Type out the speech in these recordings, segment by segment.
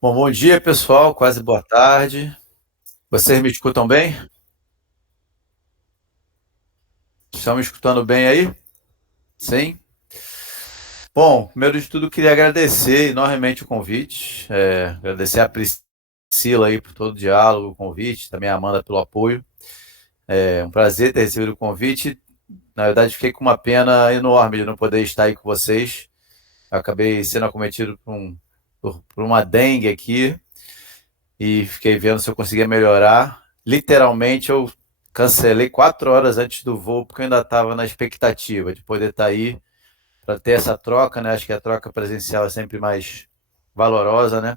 Bom dia, pessoal. Quase boa tarde. Vocês me escutam bem? Estão me escutando bem aí? Sim? Bom, primeiro de tudo, queria agradecer enormemente o convite. Agradecer a Priscila aí por todo o diálogo, o convite, também a Amanda pelo apoio. É um prazer ter recebido o convite. Na verdade, fiquei com uma pena enorme de não poder estar aí com vocês. Eu acabei sendo acometido por uma dengue aqui e fiquei vendo se eu conseguia melhorar. Literalmente, eu cancelei 4 horas antes do voo, porque eu ainda estava na expectativa de poder estar aí para ter essa troca, né? Acho que a troca presencial é sempre mais valorosa, né?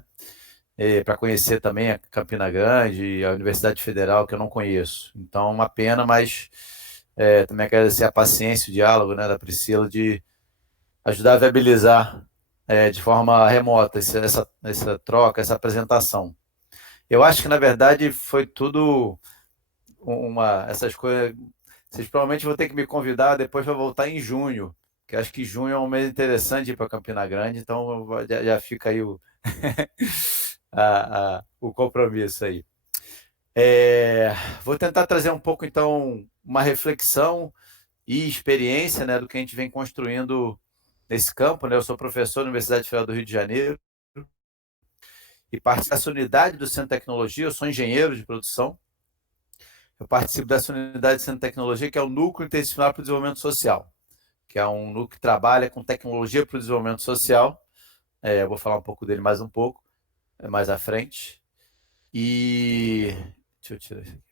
Para conhecer também a Campina Grande e a Universidade Federal, que eu não conheço. Então, uma pena, mas também agradecer a paciência, o diálogo, né, da Priscila, de ajudar a viabilizar de forma remota essa troca, essa apresentação. Eu acho que, na verdade, foi tudo essas coisas. Vocês provavelmente vão ter que me convidar depois para voltar em junho, que acho que junho é um mês interessante para Campina Grande, então já fica aí o compromisso aí. É, Vou tentar trazer um pouco, então, uma reflexão e experiência, né, do que a gente vem construindo nesse campo. Né? Eu sou professor na Universidade Federal do Rio de Janeiro e participo dessa unidade do Centro de Tecnologia. Eu sou engenheiro de produção. Eu participo dessa unidade de Centro de Tecnologia, que é o Núcleo Interdisciplinar para o Desenvolvimento Social, que é um núcleo que trabalha com tecnologia para o desenvolvimento social. Eu vou falar um pouco dele mais um pouco, mais à frente. E. Deixa eu tirar isso aqui.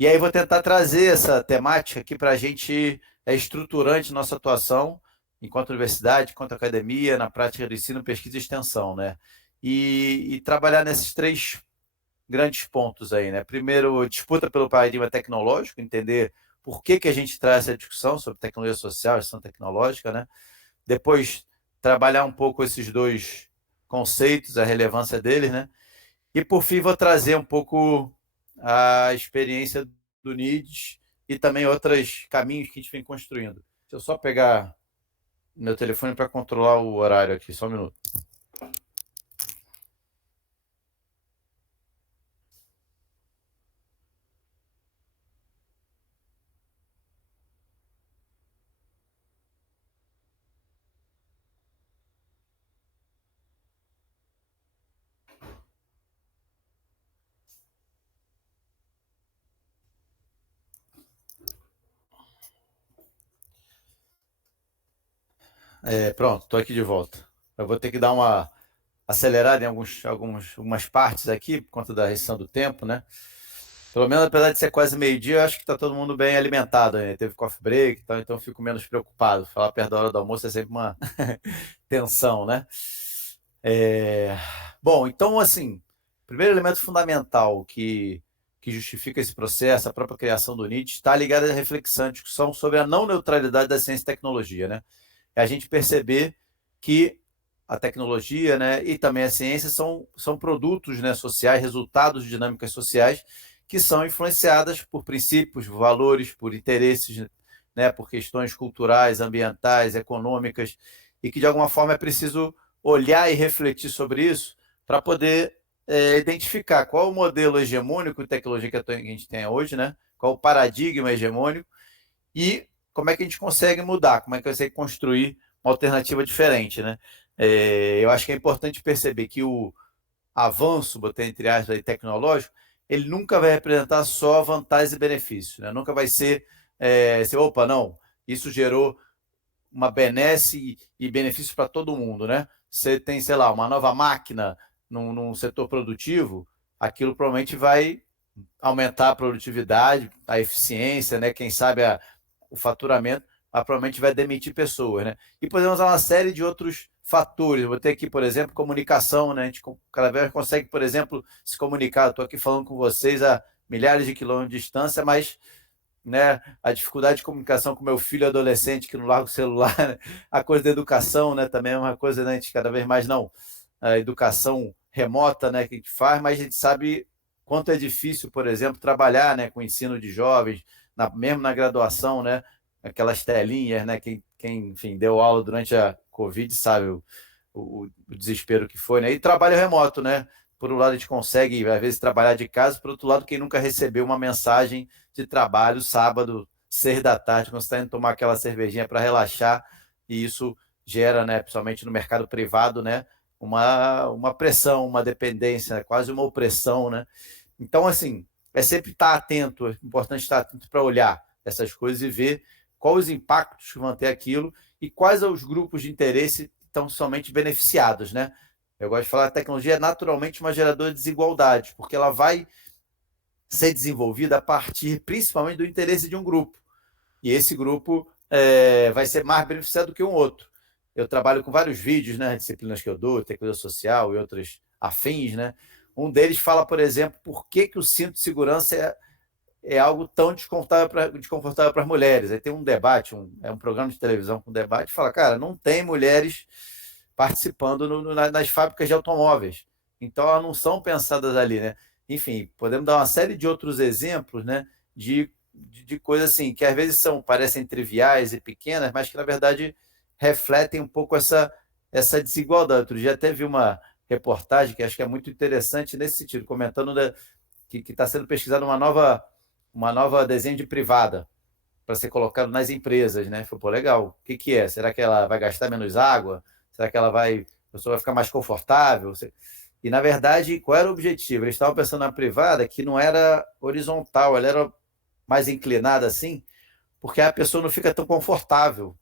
E aí vou tentar trazer essa temática aqui para a gente, estruturante nossa atuação enquanto universidade, enquanto academia, na prática do ensino, pesquisa e extensão, né? E trabalhar nesses três grandes pontos aí, né? Primeiro, disputa pelo paradigma tecnológico, entender por que a gente traz essa discussão sobre tecnologia social, gestão tecnológica, né? Depois, trabalhar um pouco esses dois conceitos, a relevância deles, né? E por fim, vou trazer um pouco a experiência do NIDS e também outros caminhos que a gente vem construindo. Deixa eu só pegar meu telefone para controlar o horário aqui, só um minuto. Pronto, estou aqui de volta. Eu vou ter que dar uma acelerada em algumas partes aqui, por conta da restrição do tempo, né? Pelo menos, apesar de ser quase meio-dia, eu acho que está todo mundo bem alimentado, né? Teve coffee break, então eu fico menos preocupado. Falar perto da hora do almoço é sempre uma tensão, né? É, Bom, então, assim, primeiro elemento fundamental que justifica esse processo, a própria criação do NIT, está ligado à reflexão, à discussão sobre a não neutralidade da ciência e tecnologia, né? É a gente perceber que a tecnologia, né, e também a ciência são produtos, né, sociais, resultados de dinâmicas sociais que são influenciadas por princípios, valores, por interesses, né, por questões culturais, ambientais, econômicas, e que de alguma forma é preciso olhar e refletir sobre isso para poder identificar qual o modelo hegemônico de tecnologia que a gente tem hoje, né? Qual o paradigma hegemônico e como é que a gente consegue mudar, como é que a gente consegue construir uma alternativa diferente, né? Eu acho que é importante perceber que o avanço, botei entre aspas, aí, tecnológico, ele nunca vai representar só vantagens e benefícios, né? Nunca vai ser, opa, não, isso gerou uma benesse e benefício para todo mundo, né? Você tem, sei lá, uma nova máquina num setor produtivo, aquilo provavelmente vai aumentar a produtividade, a eficiência, né? Quem sabe o faturamento, mas provavelmente vai demitir pessoas, né? E podemos usar uma série de outros fatores. Vou ter aqui, por exemplo, comunicação, né? A gente cada vez consegue, por exemplo, se comunicar. Estou aqui falando com vocês a milhares de quilômetros de distância, mas né, a dificuldade de comunicação com meu filho adolescente que não larga o celular, né? A coisa da educação, né, também é uma coisa, né, a gente cada vez mais não, a educação remota, né, que a gente faz, mas a gente sabe quanto é difícil, por exemplo, trabalhar, né, com o ensino de jovens, mesmo na graduação, né, aquelas telinhas, né, quem enfim, deu aula durante a Covid sabe o desespero que foi, né? E trabalho remoto, né? Por um lado, a gente consegue, às vezes, trabalhar de casa, por outro lado, quem nunca recebeu uma mensagem de trabalho sábado, 6 da tarde, quando você está indo tomar aquela cervejinha para relaxar, e isso gera, né, principalmente no mercado privado, né, uma pressão, uma dependência, quase uma opressão, né? Então, assim, é sempre estar atento, é importante estar atento para olhar essas coisas e ver quais os impactos que vão ter aquilo e quais são os grupos de interesse que estão somente beneficiados, né? Eu gosto de falar que a tecnologia é naturalmente uma geradora de desigualdade, porque ela vai ser desenvolvida a partir, principalmente, do interesse de um grupo. E esse grupo vai ser mais beneficiado do que um outro. Eu trabalho com vários vídeos, né, disciplinas que eu dou, tecnologia social e outras afins, né? Um deles fala, por exemplo, por que o cinto de segurança é algo tão desconfortável para as mulheres. Aí tem um debate, é um programa de televisão com debate, fala, cara, não tem mulheres participando nas fábricas de automóveis. Então, elas não são pensadas ali, né? Enfim, podemos dar uma série de outros exemplos, né, de coisas assim, que às vezes parecem triviais e pequenas, mas que, na verdade, refletem um pouco essa desigualdade. Outro dia até vi uma reportagem que acho que é muito interessante nesse sentido, comentando que está sendo pesquisada uma nova desenho de privada para ser colocado nas empresas, né? Falei, pô, legal. O que é? Será que ela vai gastar menos água? Será que a pessoa vai ficar mais confortável? E, na verdade, qual era o objetivo? Eles estavam pensando na privada que não era horizontal, ela era mais inclinada assim, porque a pessoa não fica tão confortável.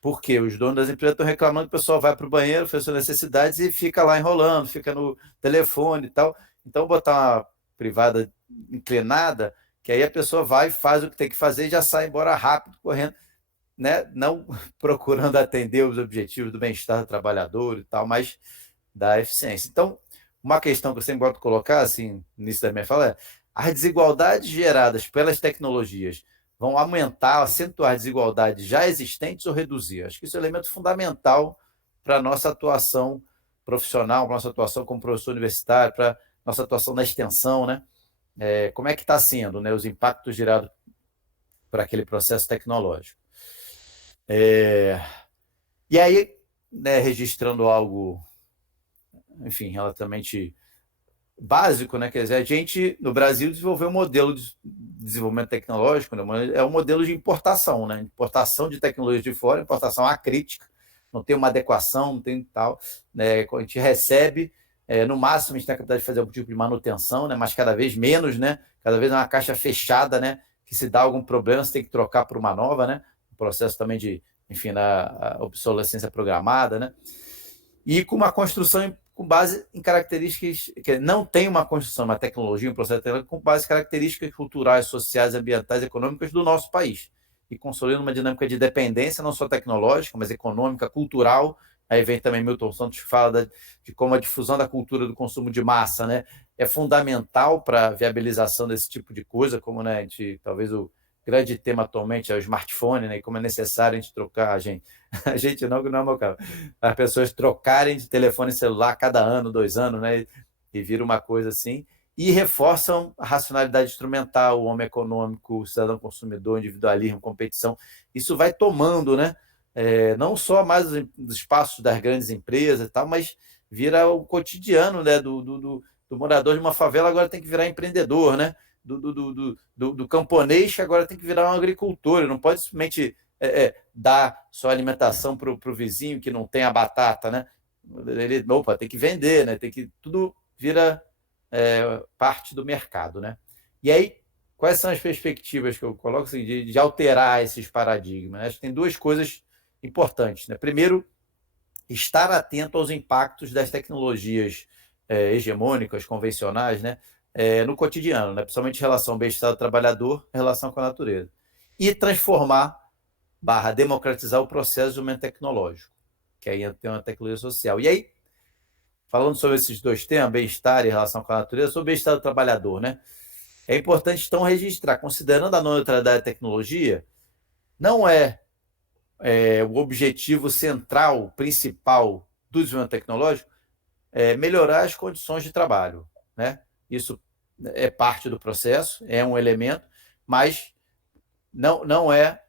Porque os donos das empresas estão reclamando que o pessoal vai para o banheiro, faz suas necessidades e fica lá enrolando, fica no telefone e tal. Então, botar uma privada inclinada, que aí a pessoa vai, faz o que tem que fazer e já sai embora rápido, correndo, né? Não procurando atender os objetivos do bem-estar do trabalhador e tal, mas da eficiência. Então, uma questão que eu sempre gosto de colocar, assim, no início da minha fala, é as desigualdades geradas pelas tecnologias vão aumentar, acentuar desigualdades já existentes ou reduzir? Acho que isso é um elemento fundamental para a nossa atuação profissional, para a nossa atuação como professor universitário, para a nossa atuação na extensão, né? Como é que está sendo, né, os impactos gerados por aquele processo tecnológico? E aí, né, registrando algo, enfim, relativamente básico, né? Quer dizer, a gente, no Brasil, desenvolveu um modelo de desenvolvimento tecnológico, né? É um modelo de importação, né? Importação de tecnologia de fora, importação acrítica, não tem uma adequação, não tem tal, né? Quando a gente recebe, no máximo a gente tem a capacidade de fazer algum tipo de manutenção, né? Mas cada vez menos, né? Cada vez é uma caixa fechada, né? Que se dá algum problema, você tem que trocar por uma nova, né? O processo também de, enfim, a obsolescência programada, né? E com uma construção com base em características, que não tem uma construção, uma tecnologia, um processo tecnológico com base em características culturais, sociais, ambientais, econômicas do nosso país. E consolida uma dinâmica de dependência, não só tecnológica, mas econômica, cultural. Aí vem também Milton Santos que fala de como a difusão da cultura do consumo de massa, né, é fundamental para a viabilização desse tipo de coisa, como, né, talvez o grande tema atualmente é o smartphone, né, e como é necessário a gente trocar, a gente não, que não é o meu caso, as pessoas trocarem de telefone celular cada ano, 2 anos, né? E vira uma coisa assim. E reforçam a racionalidade instrumental, o homem econômico, o cidadão consumidor, o individualismo, competição. Isso vai tomando, né? Não só mais os espaços das grandes empresas e tal, mas vira o cotidiano, né? Do morador de uma favela agora tem que virar empreendedor, né? Do camponês que agora tem que virar um agricultor, ele não pode simplesmente dar sua alimentação para o vizinho que não tem a batata, né? Ele, opa, tem que vender, né? Tudo vira parte do mercado, né? E aí, quais são as perspectivas que eu coloco assim, de alterar esses paradigmas? Acho que tem duas coisas importantes, né? Primeiro, estar atento aos impactos das tecnologias hegemônicas, convencionais, né? No cotidiano, né? Principalmente em relação ao bem-estar do trabalhador, em relação com a natureza. E transformar democratizar o processo de desenvolvimento tecnológico, que aí tem uma tecnologia social. E aí, falando sobre esses dois temas, bem-estar e relação com a natureza, sobre o bem-estar do trabalhador, né? É importante, então, registrar, considerando a não neutralidade da tecnologia, não o objetivo central, principal do desenvolvimento tecnológico, melhorar as condições de trabalho, né? Isso é parte do processo, é um elemento, mas não é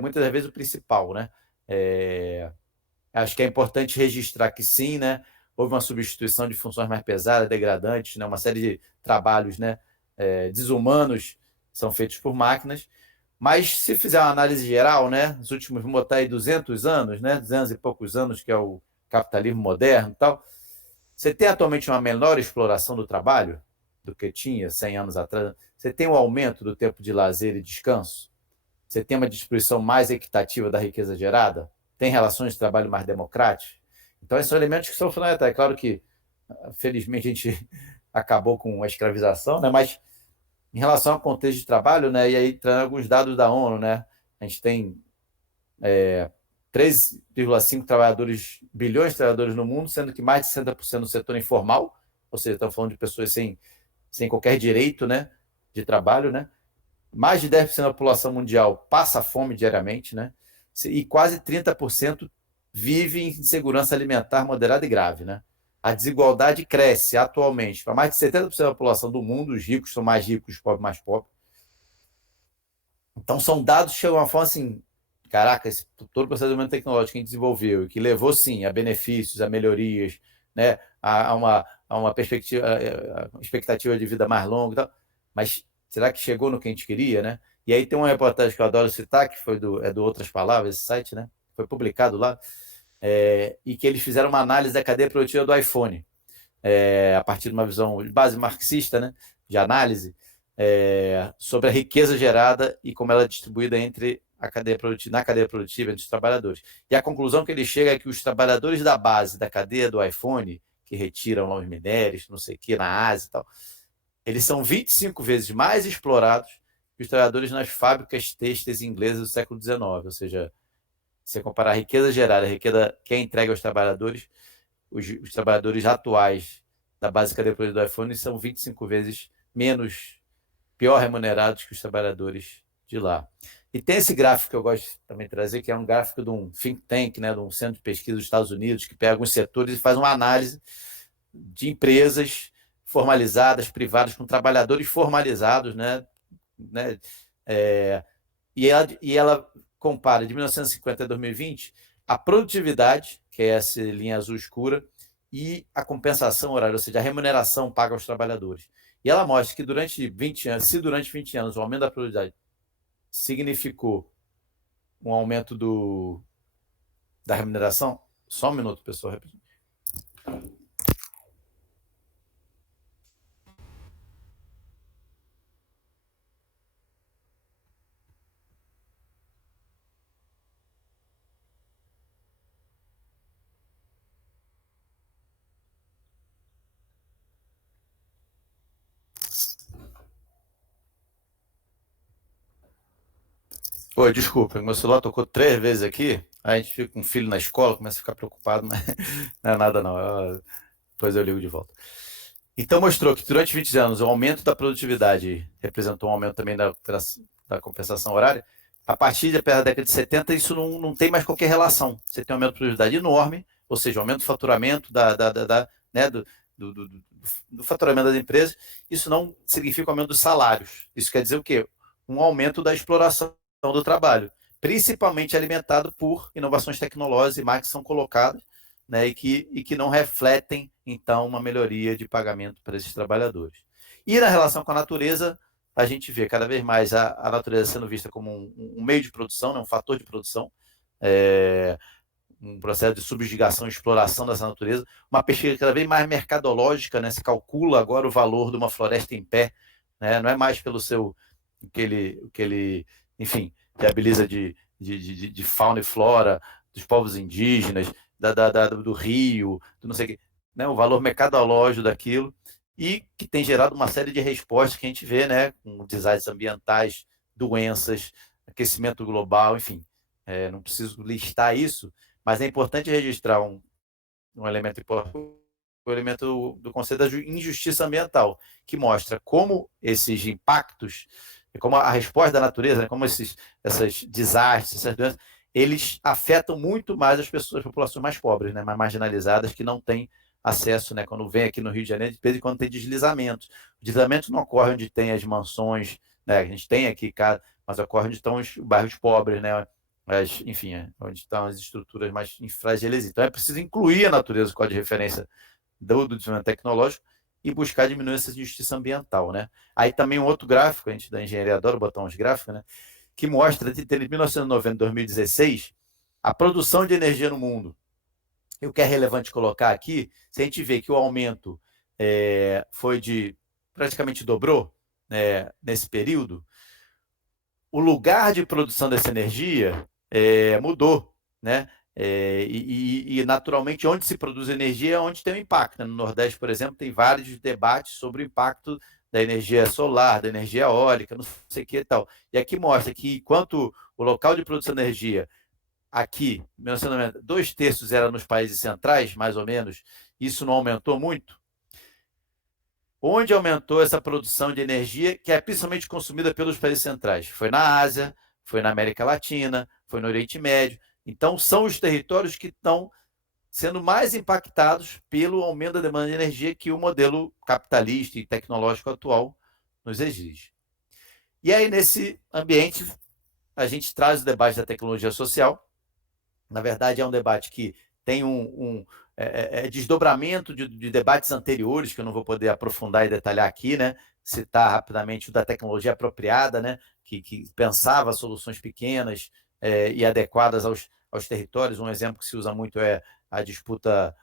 muitas das vezes o principal, né? Acho que é importante registrar que sim, né? Houve uma substituição de funções mais pesadas, degradantes, né? Uma série de trabalhos, né? Desumanos são feitos por máquinas. Mas se fizer uma análise geral, né? Nos últimos, vamos botar aí 200 anos, né? 200 e poucos anos, que é o capitalismo moderno e tal, você tem atualmente uma menor exploração do trabalho do que tinha 100 anos atrás? Você tem um aumento do tempo de lazer e descanso? Você tem uma distribuição mais equitativa da riqueza gerada? Tem relações de trabalho mais democráticas? Então, esses são elementos que são fundamentais. É claro que, felizmente, a gente acabou com a escravização, né? Mas em relação ao contexto de trabalho, né? E aí trazendo alguns dados da ONU, né? A gente tem 3,5 bilhões de trabalhadores no mundo, sendo que mais de 60% no setor informal, ou seja, estamos falando de pessoas sem qualquer direito, né, de trabalho, né? Mais de 10% da população mundial passa fome diariamente, né? E quase 30% vive em insegurança alimentar moderada e grave, né? A desigualdade cresce atualmente. Para mais de 70% da população do mundo, os ricos são mais ricos, os pobres mais pobres. Então, são dados que chegam a uma forma assim, caraca, todo o procedimento tecnológico que a gente desenvolveu e que levou, sim, a benefícios, a melhorias, né, a uma perspectiva, a expectativa de vida mais longa e tal, mas será que chegou no que a gente queria, né? E aí tem uma reportagem que eu adoro citar, que foi do Outras Palavras, esse site, né? Foi publicado lá, e que eles fizeram uma análise da cadeia produtiva do iPhone, a partir de uma visão de base marxista, né, de análise, sobre a riqueza gerada e como ela é distribuída entre na cadeia produtiva entre os trabalhadores. E a conclusão que ele chega é que os trabalhadores da base da cadeia do iPhone, que retiram lá os minérios, não sei o que, na Ásia e tal, eles são 25 vezes mais explorados que os trabalhadores nas fábricas têxteis inglesas do século XIX. Ou seja, se você comparar a riqueza gerada, a riqueza que é entregue aos trabalhadores, os trabalhadores atuais da base cadeia produtiva do iPhone são 25 vezes menos pior remunerados que os trabalhadores de lá. E tem esse gráfico que eu gosto de também trazer, que é um gráfico de um think tank, né, de um centro de pesquisa dos Estados Unidos, que pega alguns setores e faz uma análise de empresas formalizadas, privadas, com trabalhadores formalizados, né, e ela compara de 1950 a 2020 a produtividade, que é essa linha azul escura, e a compensação horária, ou seja, a remuneração paga aos trabalhadores. E ela mostra que durante 20 anos, se durante 20 anos o aumento da produtividade significou um aumento da remuneração, só um minuto, pessoal. Oi, desculpa, meu celular tocou 3 vezes aqui, aí a gente fica com um filho na escola, começa a ficar preocupado, mas não é nada não, depois eu ligo de volta. Então mostrou que durante 20 anos o aumento da produtividade representou um aumento também da compensação horária. A partir da década de 70, isso não tem mais qualquer relação. Você tem um aumento de produtividade enorme, ou seja, aumento do faturamento né, do faturamento das empresas. Isso não significa aumento dos salários. Isso quer dizer o quê? Um aumento da exploração do trabalho, principalmente alimentado por inovações tecnológicas e máquinas que são colocadas, né, e que não refletem, então, uma melhoria de pagamento para esses trabalhadores. E na relação com a natureza, a gente vê cada vez mais a natureza sendo vista como um meio de produção, né, um fator de produção, um processo de subjugação e exploração dessa natureza, uma pesquisa cada vez mais mercadológica, né, se calcula agora o valor de uma floresta em pé, né, não é mais pelo seu, o que ele enfim, viabiliza de fauna e flora, dos povos indígenas, do rio, do não sei o quê, né? O valor mercadológico daquilo, e que tem gerado uma série de respostas que a gente vê, né? Com desastres ambientais, doenças, aquecimento global, enfim. Não preciso listar isso, mas é importante registrar um elemento importante, o elemento do conceito da injustiça ambiental, que mostra como esses impactos, como a resposta da natureza, né, como esses desastres, essas doenças, eles afetam muito mais as pessoas, as populações mais pobres, né, mais marginalizadas, que não têm acesso, né, quando vem aqui no Rio de Janeiro, de vez em quando tem deslizamentos. O deslizamento não ocorre onde tem as mansões, né, a gente tem aqui, mas ocorre onde estão os bairros pobres, né, mas, enfim, onde estão as estruturas mais frágeis. Então, é preciso incluir a natureza no código de referência do desenvolvimento tecnológico e buscar diminuir essa injustiça ambiental, né? Aí também um outro gráfico, a gente da engenharia adora botar uns gráficos, né? Que mostra, entre 1990 e 2016, a produção de energia no mundo. E o que é relevante colocar aqui, se a gente vê que o aumento foi praticamente dobrou, né, nesse período, o lugar de produção dessa energia mudou, né? E, naturalmente, onde se produz energia é onde tem um impacto. No Nordeste, por exemplo, tem vários debates sobre o impacto da energia solar, da energia eólica, não sei o que e tal. E aqui mostra que, enquanto o local de produção de energia, aqui, 1990, 2/3 era nos países centrais, mais ou menos, isso não aumentou muito. Onde aumentou essa produção de energia, que é principalmente consumida pelos países centrais? Foi na Ásia, foi na América Latina, foi no Oriente Médio. Então, são os territórios que estão sendo mais impactados pelo aumento da demanda de energia que o modelo capitalista e tecnológico atual nos exige. E aí, nesse ambiente, a gente traz o debate da tecnologia social. Na verdade, é um debate que tem desdobramento de debates anteriores, que eu não vou poder aprofundar e detalhar aqui, né? Citar rapidamente o da tecnologia apropriada, né? Que pensava soluções pequenas e adequadas aos territórios. Um exemplo que se usa muito é a disputa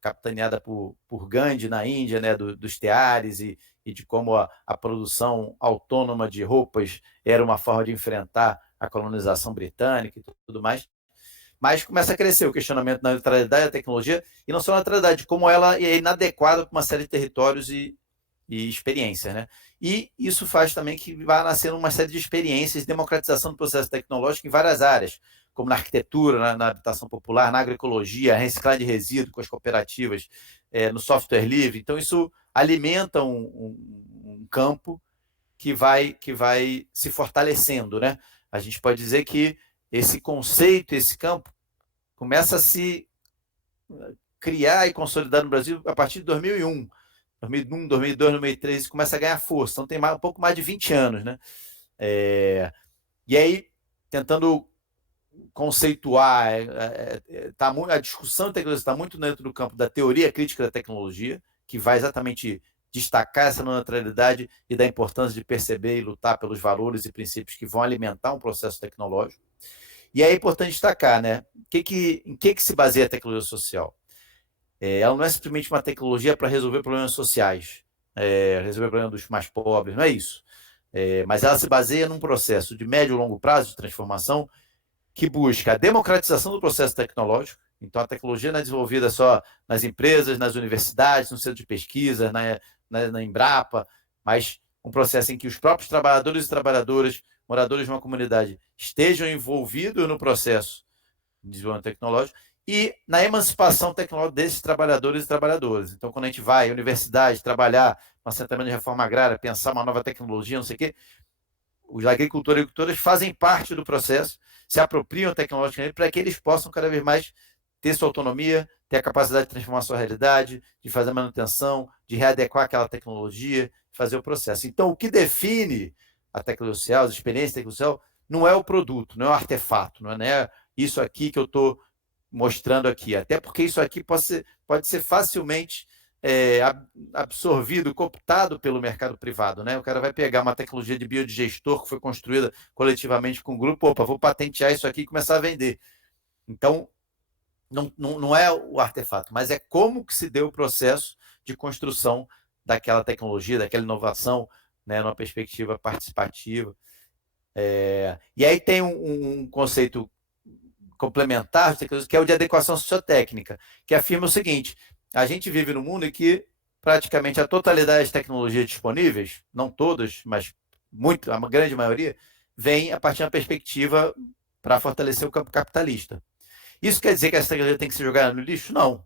capitaneada por Gandhi na Índia, né? Dos teares e de como a produção autônoma de roupas era uma forma de enfrentar a colonização britânica e tudo mais. Mas começa a crescer o questionamento da neutralidade da tecnologia, e não só a neutralidade, como ela é inadequada para uma série de territórios e experiências, né? E isso faz também que vá nascendo uma série de experiências de democratização do processo tecnológico em várias áreas, como na arquitetura, na habitação popular, na agroecologia, reciclagem de resíduos com as cooperativas, no software livre. Então, isso alimenta um campo que vai se fortalecendo, né? A gente pode dizer que esse conceito, esse campo, começa a se criar e consolidar no Brasil a partir de 2001. 2001, 2002, 2003, começa a ganhar força. Então, tem um pouco mais de 20 anos, né? E aí, tentando conceituar, a discussão de tecnologia está muito dentro do campo da teoria crítica da tecnologia, que vai exatamente destacar essa neutralidade e da importância de perceber e lutar pelos valores e princípios que vão alimentar um processo tecnológico. E é importante destacar, né? Em que se baseia a tecnologia social? Ela não é simplesmente uma tecnologia para resolver problemas sociais, resolver problemas dos mais pobres, não é isso. Mas ela se baseia num processo de médio e longo prazo de transformação que busca a democratização do processo tecnológico. Então, a tecnologia não é desenvolvida só nas empresas, nas universidades, no centro de pesquisa, na Embrapa, mas um processo em que os próprios trabalhadores e trabalhadoras, moradores de uma comunidade, estejam envolvidos no processo de desenvolvimento tecnológico e na emancipação tecnológica desses trabalhadores e trabalhadoras. Então, quando a gente vai à universidade trabalhar no assentamento de reforma agrária, pensar uma nova tecnologia, não sei o quê, os agricultores e agricultoras fazem parte do processo, se apropriam tecnologicamente para que eles possam cada vez mais ter sua autonomia, ter a capacidade de transformar sua realidade, de fazer a manutenção, de readequar aquela tecnologia, de fazer o processo. Então, o que define a tecnologia social, as experiências tecnologia social, não é o produto, não é o artefato, não é isso aqui que eu estou mostrando aqui. Até porque isso aqui pode ser facilmente absorvido, cooptado pelo mercado privado, né? O cara vai pegar uma tecnologia de biodigestor que foi construída coletivamente com um grupo, opa, vou patentear isso aqui e começar a vender. Então, não é o artefato, mas é como que se deu o processo de construção daquela tecnologia, daquela inovação, né, numa perspectiva participativa. E aí tem um conceito complementar, que é o de adequação sociotécnica, que afirma o seguinte: a gente vive num mundo em que praticamente a totalidade das tecnologias disponíveis, não todas, mas a grande maioria, vem a partir de uma perspectiva para fortalecer o campo capitalista. Isso quer dizer que essa tecnologia tem que ser jogada no lixo? Não.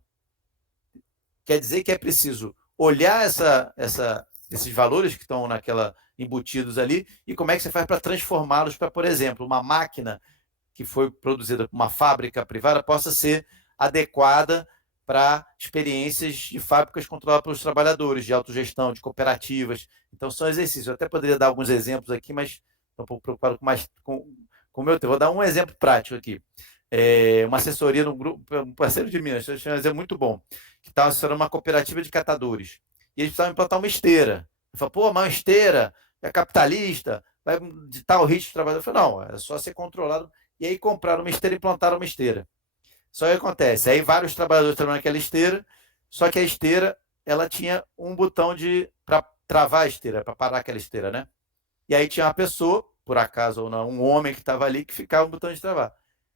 Quer dizer que é preciso olhar esses valores que estão embutidos ali e como é que você faz para transformá-los para, por exemplo, uma máquina que foi produzida por uma fábrica privada possa ser adequada para experiências de fábricas controladas pelos trabalhadores, de autogestão, de cooperativas. Então, são exercícios. Eu até poderia dar alguns exemplos aqui, mas estou um pouco preocupado com como eu tenho. Vou dar um exemplo prático aqui. Uma assessoria no grupo, um parceiro de Minas, um exemplo muito bom, que estava assessorando uma cooperativa de catadores. E eles precisavam implantar uma esteira. Eu falei, pô, mas uma esteira é capitalista, vai ditar o risco de trabalho. Eu falei, não, é só ser controlado. E aí compraram uma esteira e implantaram uma esteira. Só que acontece, aí vários trabalhadores trabalhando naquela esteira, só que a esteira, ela tinha um botão para travar a esteira, para parar aquela esteira, né? E aí tinha uma pessoa, por acaso ou não, um homem que estava ali que ficava no botão de travar.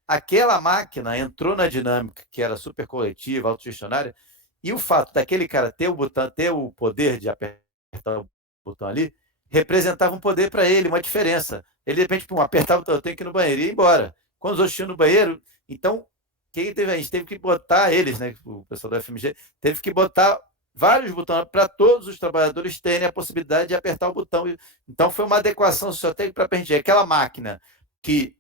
Aquela máquina entrou na dinâmica que era super coletiva, autogestionária, e o fato daquele cara ter o botão, ter o poder de apertar o botão ali, representava um poder para ele, uma diferença. Ele de repente, pum, apertava o botão, eu tenho que ir no banheiro e ir embora. Quando os outros tinham no banheiro, então, quem teve, a gente teve que botar eles, né, o pessoal do FMG, teve que botar vários botões para todos os trabalhadores terem a possibilidade de apertar o botão. Então, foi uma adequação sociotécnica para permitir aquela máquina que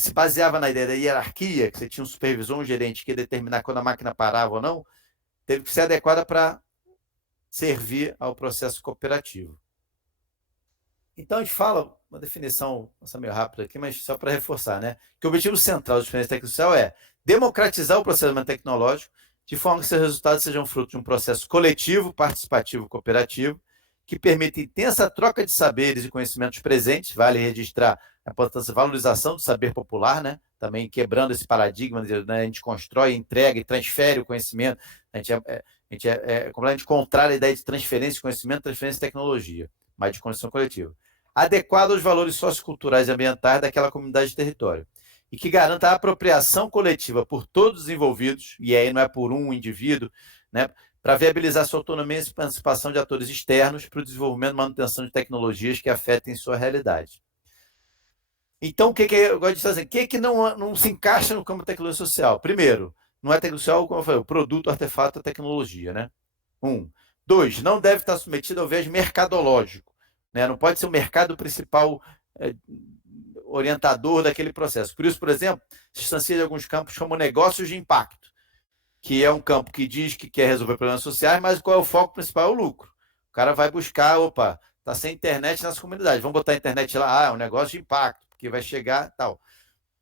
se baseava na ideia da hierarquia, que você tinha um supervisor, um gerente que ia determinar quando a máquina parava ou não, teve que ser adequada para servir ao processo cooperativo. Então, a gente fala, uma definição, essa meio rápida aqui, mas só para reforçar, né? Que o objetivo central do experiência técnico-social é democratizar o processamento tecnológico de forma que seus resultados sejam fruto de um processo coletivo, participativo, cooperativo, que permita intensa troca de saberes e conhecimentos presentes, vale registrar a importância da valorização do saber popular, né? Também quebrando esse paradigma, né? A gente constrói, entrega e transfere o conhecimento, a gente é completamente contrário à ideia de transferência de conhecimento, transferência de tecnologia, mas de construção coletiva. Adequado aos valores socioculturais e ambientais daquela comunidade de território, e que garanta a apropriação coletiva por todos os envolvidos, e aí não é por um indivíduo, né, para viabilizar sua autonomia e participação de atores externos para o desenvolvimento e manutenção de tecnologias que afetem sua realidade. Então, o que eu gosto de dizer? O que não se encaixa no campo da tecnologia social? Primeiro, não é tecnologia social, como eu falei, o produto, o artefato, a tecnologia, né? 1. 2. Não deve estar submetido ao viés mercadológico, né? Não pode ser o mercado principal orientador daquele processo. Por isso, por exemplo, se distancia de alguns campos como negócios de impacto, que é um campo que diz que quer resolver problemas sociais, mas qual é o foco principal? É o lucro. O cara vai buscar, opa, tá sem internet nas comunidades, vamos botar a internet lá, é um negócio de impacto, porque vai chegar tal.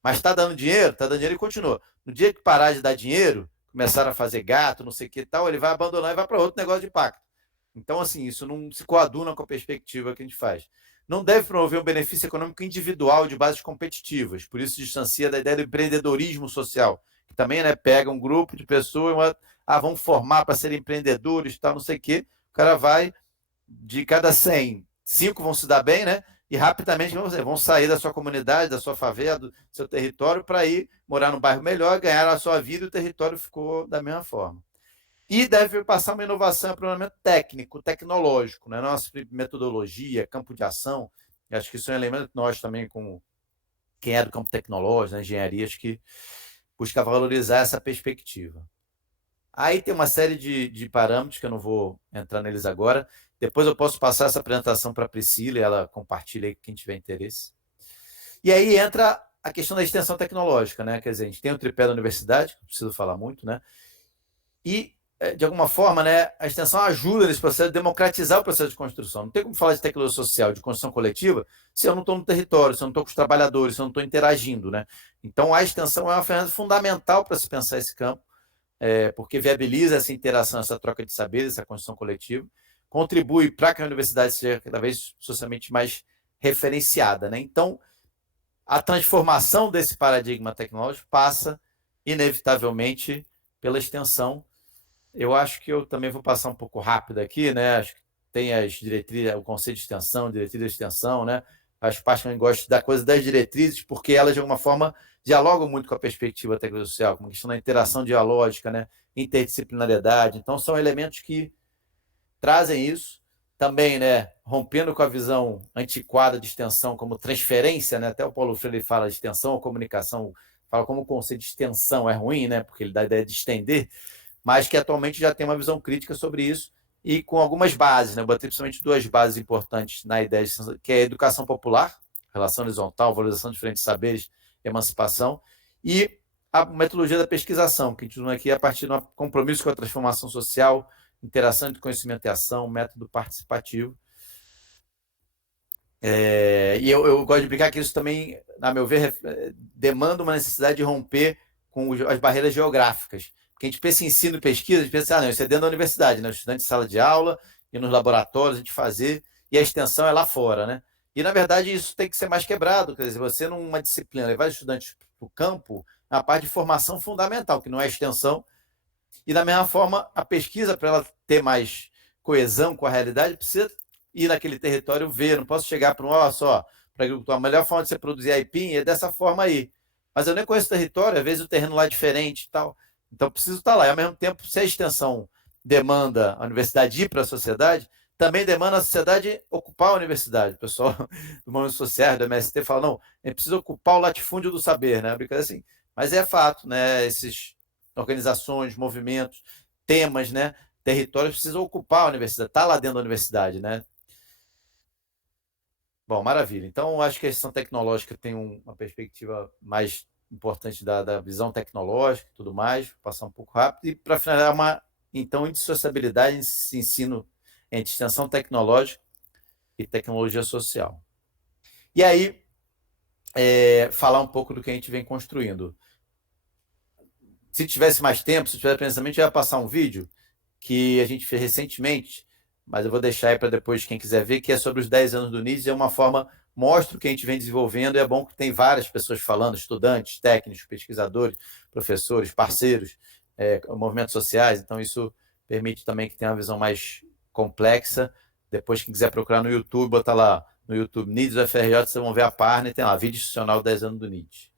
Mas está dando dinheiro? Está dando dinheiro e continua. No dia que parar de dar dinheiro, começar a fazer gato, não sei o que tal, ele vai abandonar e vai para outro negócio de impacto. Então, assim, isso não se coaduna com a perspectiva que a gente faz. Não deve promover um benefício econômico individual de bases competitivas, por isso distancia da ideia do empreendedorismo social, que também, né, pega um grupo de pessoas, vão formar para serem empreendedores, tal, não sei o quê, o cara vai, de cada 100, 5 vão se dar bem, né? E rapidamente vão sair da sua comunidade, da sua favela, do seu território, para ir morar num bairro melhor, ganhar a sua vida e o território ficou da mesma forma. E deve passar uma inovação e aprimoramento técnico, tecnológico, né? Nossa metodologia, campo de ação. Acho que isso é um elemento que nós também, com quem é do campo tecnológico, né, engenharia, acho que busca valorizar essa perspectiva. Aí tem uma série de parâmetros que eu não vou entrar neles agora. Depois eu posso passar essa apresentação para a Priscila e ela compartilha aí com quem tiver interesse. E aí entra a questão da extensão tecnológica, né? Quer dizer, a gente tem o tripé da universidade, não preciso falar muito, né? E, de alguma forma, né, a extensão ajuda nesse processo de democratizar o processo de construção. Não tem como falar de tecnologia social, de construção coletiva, se eu não estou no território, se eu não estou com os trabalhadores, se eu não estou interagindo, né? Então, a extensão é uma ferramenta fundamental para se pensar esse campo, porque viabiliza essa interação, essa troca de saberes, essa construção coletiva, contribui para que a universidade seja cada vez socialmente mais referenciada, né? Então, a transformação desse paradigma tecnológico passa, inevitavelmente, pela extensão. Eu acho que eu também vou passar um pouco rápido aqui, né? Acho que tem as diretrizes, o conceito de extensão, diretriz de extensão, né? Acho que eu gosto da coisa das diretrizes, porque elas, de alguma forma, dialogam muito com a perspectiva tecnológica social, com a questão da interação dialógica, né? Interdisciplinariedade. Então, são elementos que trazem isso. Também, né, rompendo com a visão antiquada de extensão como transferência, né? Até o Paulo Freire fala de extensão ou comunicação, fala como o conceito de extensão é ruim, né? Porque ele dá a ideia de estender, mas que atualmente já tem uma visão crítica sobre isso e com algumas bases, né? Eu botei principalmente duas bases importantes na ideia, que é a educação popular, relação horizontal, valorização de diferentes saberes, emancipação, e a metodologia da pesquisação, que a gente usa aqui a partir de um compromisso com a transformação social, interação entre conhecimento e ação, método participativo. E eu gosto de brincar que isso também, a meu ver, demanda uma necessidade de romper com as barreiras geográficas. Porque a gente pensa em ensino e pesquisa, a gente pensa, não, isso é dentro da universidade, né? O estudante de sala de aula e nos laboratórios a gente fazer, e a extensão é lá fora, né? E, na verdade, isso tem que ser mais quebrado. Quer dizer, você, numa disciplina, levar estudantes para o campo, é uma parte de formação fundamental, que não é extensão. E, da mesma forma, a pesquisa, para ela ter mais coesão com a realidade, precisa ir naquele território ver. Não posso chegar para olha só, para agricultor, a melhor forma de você produzir aipim é dessa forma aí. Mas eu nem conheço o território, às vezes o terreno lá é diferente e tal. Então, preciso estar lá. E, ao mesmo tempo, se a extensão demanda a universidade ir para a sociedade, também demanda a sociedade ocupar a universidade. O pessoal do Movimento Social, do MST, fala, não, a gente precisa ocupar o latifúndio do saber, né? Brincadeira assim. Mas é fato, né? Esses organizações, movimentos, temas, né? Territórios precisam ocupar a universidade, tá lá dentro da universidade, né? Bom, maravilha. Então, acho que a gestão tecnológica tem uma perspectiva mais importante da visão tecnológica e tudo mais, vou passar um pouco rápido, e para finalizar, então, indissociabilidade nesse ensino entre extensão tecnológica e tecnologia social. E aí, falar um pouco do que a gente vem construindo. Se tivesse mais tempo, se tivesse pensamento, eu ia passar um vídeo que a gente fez recentemente, mas eu vou deixar aí para depois quem quiser ver, que é sobre os 10 anos do NIDS, é uma forma, mostra o que a gente vem desenvolvendo, e é bom que tem várias pessoas falando, estudantes, técnicos, pesquisadores, professores, parceiros, movimentos sociais, então isso permite também que tenha uma visão mais complexa. Depois, quem quiser procurar no YouTube, botar lá no YouTube NIDS UFRJ, vocês vão ver a página e tem lá, vídeo institucional 10 anos do NIDS.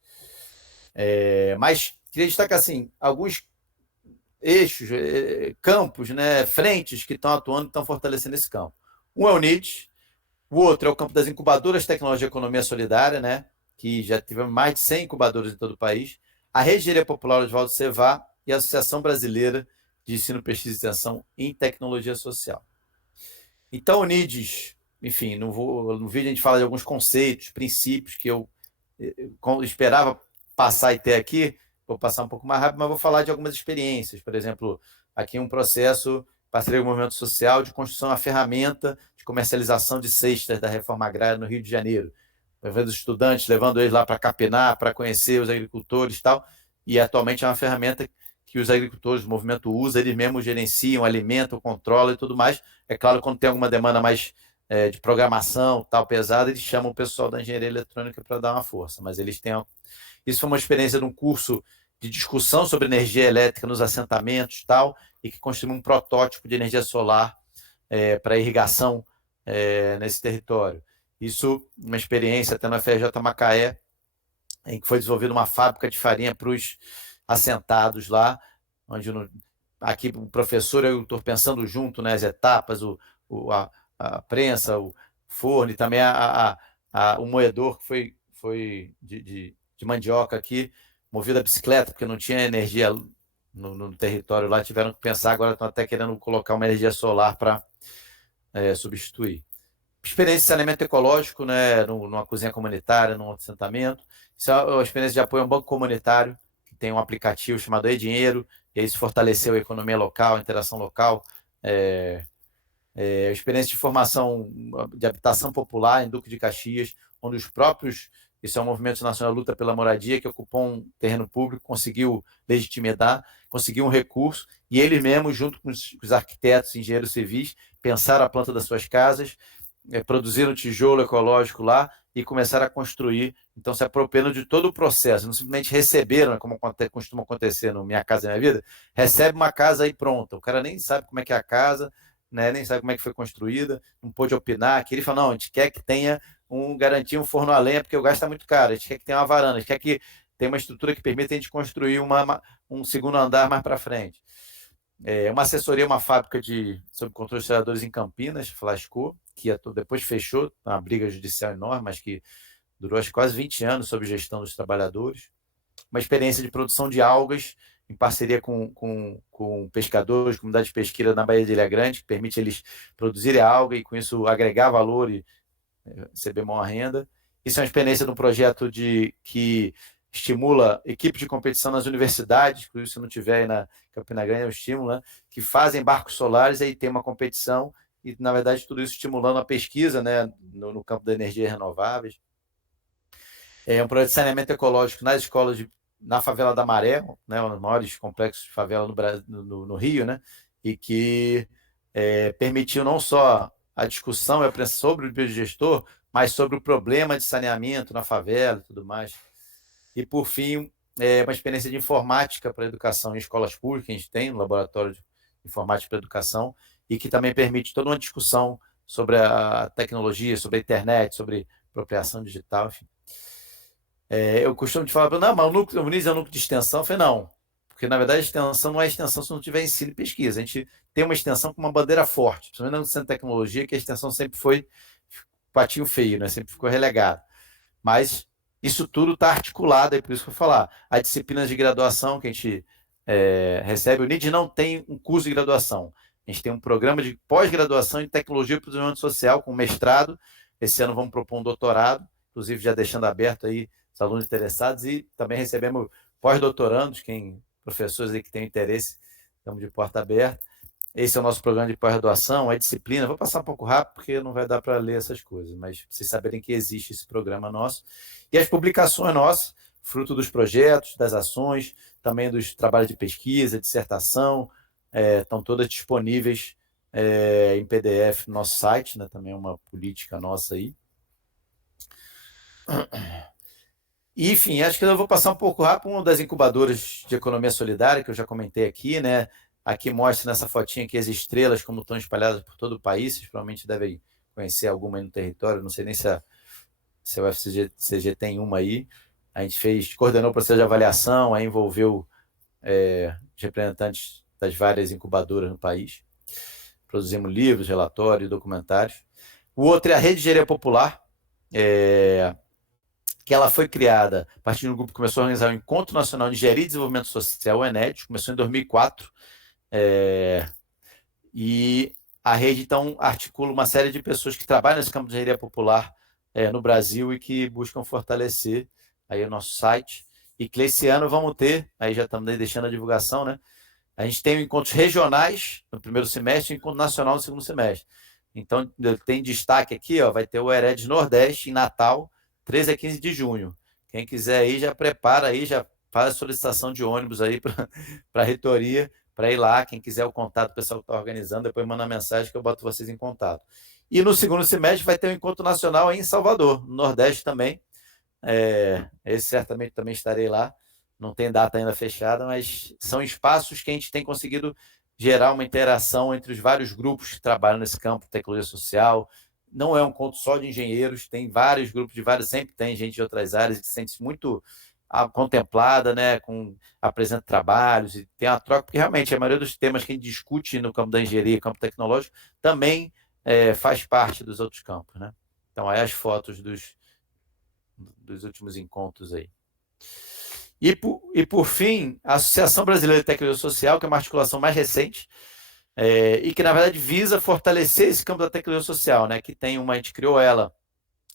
Mas queria destacar assim, alguns eixos, campos, né, frentes que estão atuando e estão fortalecendo esse campo. Um é o NIDS, o outro é o campo das incubadoras de tecnologia e economia solidária, né, que já tivemos mais de 100 incubadoras em todo o país, a Rede Engenharia Popular Oswaldo Cevá e a Associação Brasileira de Ensino, Pesquisa e Extensão em Tecnologia Social. Então, o NIDS, enfim, no vídeo a gente fala de alguns conceitos, princípios que eu esperava passar e ter aqui, vou passar um pouco mais rápido, mas vou falar de algumas experiências. Por exemplo, aqui um processo, parceria com o movimento social, de construção de uma ferramenta de comercialização de cestas da reforma agrária no Rio de Janeiro. Levando os estudantes, levando eles lá para capinar, para conhecer os agricultores e tal. E atualmente é uma ferramenta que os agricultores, o movimento usa, eles mesmos gerenciam, alimentam, controlam e tudo mais. É claro, quando tem alguma demanda mais de programação tal pesada, eles chamam o pessoal da engenharia eletrônica para dar uma força, mas eles têm. Isso foi uma experiência de um curso de discussão sobre energia elétrica nos assentamentos tal, e que construiu um protótipo de energia solar para irrigação nesse território. Isso, uma experiência até na FRJ Macaé, em que foi desenvolvida uma fábrica de farinha para os assentados lá, onde aqui o professor e o agricultor pensando junto, né, as etapas, a prensa, o forno e também o moedor que foi de mandioca aqui, movido a bicicleta, porque não tinha energia no território lá, tiveram que pensar, agora estão até querendo colocar uma energia solar para substituir. Experiência de saneamento ecológico, né, numa cozinha comunitária, num assentamento. Isso é uma experiência de apoio a um banco comunitário, que tem um aplicativo chamado E-Dinheiro, e aí isso fortaleceu a economia local, a interação local. Experiência de formação de habitação popular em Duque de Caxias, onde os próprios, isso é um movimento nacional de luta pela moradia, que ocupou um terreno público, conseguiu legitimidade, conseguiu um recurso, e eles mesmos, junto com os arquitetos e engenheiros civis, pensaram a planta das suas casas, produziram tijolo ecológico lá e começaram a construir, então se apropriando de todo o processo, não simplesmente receberam, como costuma acontecer no Minha Casa Minha Vida, recebe uma casa aí pronta, o cara nem sabe como é que é a casa, né, nem sabe como é que foi construída, não pôde opinar, que ele falou, não, a gente quer que tenha garantir um forno a lenha, porque o gás está muito caro, a gente quer que tenha uma varanda, a gente quer que tenha uma estrutura que permita a gente construir um segundo andar mais para frente. Uma assessoria, uma fábrica sob controle dos trabalhadores em Campinas, Flasco, que depois fechou, uma briga judicial enorme, mas que durou acho, quase 20 anos sob gestão dos trabalhadores. Uma experiência de produção de algas em parceria com pescadores, comunidade pesqueira na Baía de Ilha Grande, que permite eles produzirem a alga e com isso agregar valor e receber maior renda. Isso é uma experiência de um projeto que estimula equipe de competição nas universidades, inclusive se não tiver aí na Campina Grande é um estímulo, né? Que fazem barcos solares, aí tem uma competição e, na verdade, tudo isso estimulando a pesquisa, né, no campo da energia renováveis. É um projeto de saneamento ecológico nas escolas, na favela da Maré, né, um dos maiores complexos de favela no Rio, né, e que permitiu não só a discussão e a presença sobre o biodigestor, mas sobre o problema de saneamento na favela e tudo mais. E, por fim, uma experiência de informática para a educação em escolas públicas, a gente tem um laboratório de informática para a educação, e que também permite toda uma discussão sobre a tecnologia, sobre a internet, sobre apropriação digital, enfim. Eu costumo te falar, não, mas o NIS é um núcleo de extensão. Eu falei, não, porque na verdade a extensão não é extensão se não tiver ensino e pesquisa. A gente tem uma extensão com uma bandeira forte, principalmente no centro de tecnologia, que a extensão sempre foi patinho feio, né? Sempre ficou relegado. Mas isso tudo está articulado, é por isso que eu vou falar. As disciplinas de graduação que a gente recebe, o NID não tem um curso de graduação. A gente tem um programa de pós-graduação em tecnologia e desenvolvimento social, com mestrado. Esse ano vamos propor um doutorado, inclusive já deixando aberto aí os alunos interessados, e também recebemos pós-doutorandos, professores aí que têm interesse, estamos de porta aberta. Esse é o nosso programa de pós-graduação, é disciplina. Vou passar um pouco rápido, porque não vai dar para ler essas coisas, mas vocês saberem que existe esse programa nosso. E as publicações nossas, fruto dos projetos, das ações, também dos trabalhos de pesquisa, dissertação, estão todas disponíveis em PDF no nosso site, né? Também é uma política nossa aí. E, enfim, acho que eu vou passar um pouco rápido. Uma das incubadoras de economia solidária, que eu já comentei aqui, né? Aqui mostra nessa fotinha aqui as estrelas, como estão espalhadas por todo o país. Vocês provavelmente devem conhecer alguma aí no território. Não sei nem se o UFCG tem uma aí. A gente coordenou o processo de avaliação, aí envolveu os representantes das várias incubadoras no país. Produzimos livros, relatórios, documentários. O outro é a Rede Engenharia Popular, que ela foi criada a partir do grupo que começou a organizar o Encontro Nacional de Engenharia e Desenvolvimento Social, o ENED, começou em 2004, e a rede, então, articula uma série de pessoas que trabalham nesse campo de engenharia popular no Brasil e que buscam fortalecer aí o nosso site, e que esse ano vamos ter, aí já estamos deixando a divulgação, né? A gente tem encontros regionais no primeiro semestre e encontro nacional no segundo semestre. Então, tem destaque aqui, ó, vai ter o ERED Nordeste em Natal, 13 a 15 de junho. Quem quiser aí, já prepara aí, já faz a solicitação de ônibus aí para a reitoria, para ir lá. Quem quiser o contato, o pessoal que está organizando, depois manda mensagem que eu boto vocês em contato. E no segundo semestre vai ter um encontro nacional aí em Salvador, no Nordeste também. Esse certamente também estarei lá. Não tem data ainda fechada, mas são espaços que a gente tem conseguido gerar uma interação entre os vários grupos que trabalham nesse campo de tecnologia social. Não é um encontro só de engenheiros, tem vários grupos sempre tem gente de outras áreas que se sente muito contemplada, né, apresenta trabalhos e tem uma troca, porque realmente a maioria dos temas que a gente discute no campo da engenharia, campo tecnológico, também faz parte dos outros campos, né? Então, aí as fotos dos últimos encontros aí. E por fim, a Associação Brasileira de Tecnologia Social, que é uma articulação mais recente, e que, na verdade, visa fortalecer esse campo da tecnologia social, né? Que a gente criou ela,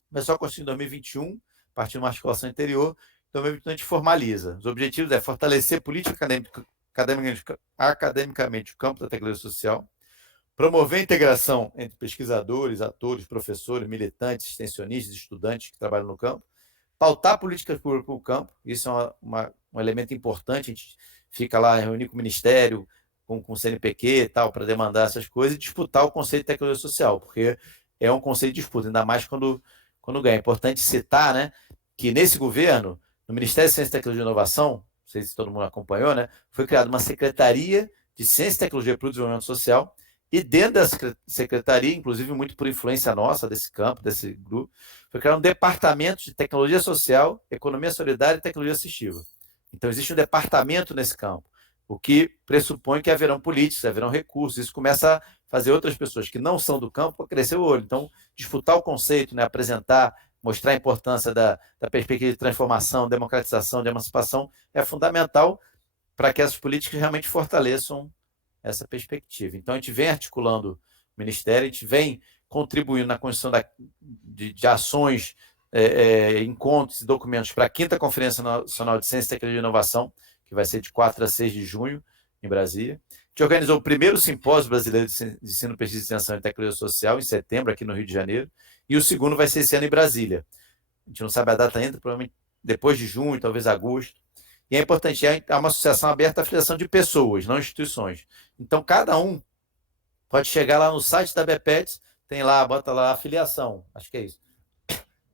começou a construir em 2021, a partir de uma articulação anterior, em 2021 a gente formaliza. Os objetivos fortalecer política academicamente o campo da tecnologia social, promover a integração entre pesquisadores, atores, professores, militantes, extensionistas, estudantes que trabalham no campo, pautar políticas públicas para o campo, isso é um elemento importante, a gente fica lá, reunir com o Ministério, com o CNPq e tal, para demandar essas coisas, e disputar o conceito de tecnologia social, porque é um conceito de disputa, ainda mais quando ganha. É importante citar, né, que nesse governo, no Ministério de Ciência, Tecnologia e Inovação, não sei se todo mundo acompanhou, né, foi criada uma Secretaria de Ciência e Tecnologia para o Desenvolvimento Social, e dentro dessa secretaria, inclusive muito por influência nossa, desse campo, desse grupo, foi criado um departamento de tecnologia social, economia solidária e tecnologia assistiva. Então, existe um departamento nesse campo, o que pressupõe que haverão políticos, haverão recursos. Isso começa a fazer outras pessoas que não são do campo a crescer o olho. Então, disputar o conceito, né, apresentar, mostrar a importância da perspectiva de transformação, democratização, de emancipação, é fundamental para que essas políticas realmente fortaleçam essa perspectiva. Então, a gente vem articulando o Ministério, a gente vem contribuindo na construção de ações, encontros e documentos para a 5ª Conferência Nacional de Ciência, Tecnologia e Inovação, que vai ser de 4 a 6 de junho, em Brasília. gente organizou o primeiro simpósio brasileiro de ensino, pesquisa, extensão e tecnologia social em setembro, aqui no Rio de Janeiro, e o segundo vai ser esse ano em Brasília. A gente não sabe a data ainda, provavelmente depois de junho, talvez agosto. E é importante, é uma associação aberta à filiação de pessoas, não instituições. Então, cada um pode chegar lá no site da BPETS, tem lá, bota lá afiliação, acho que é isso.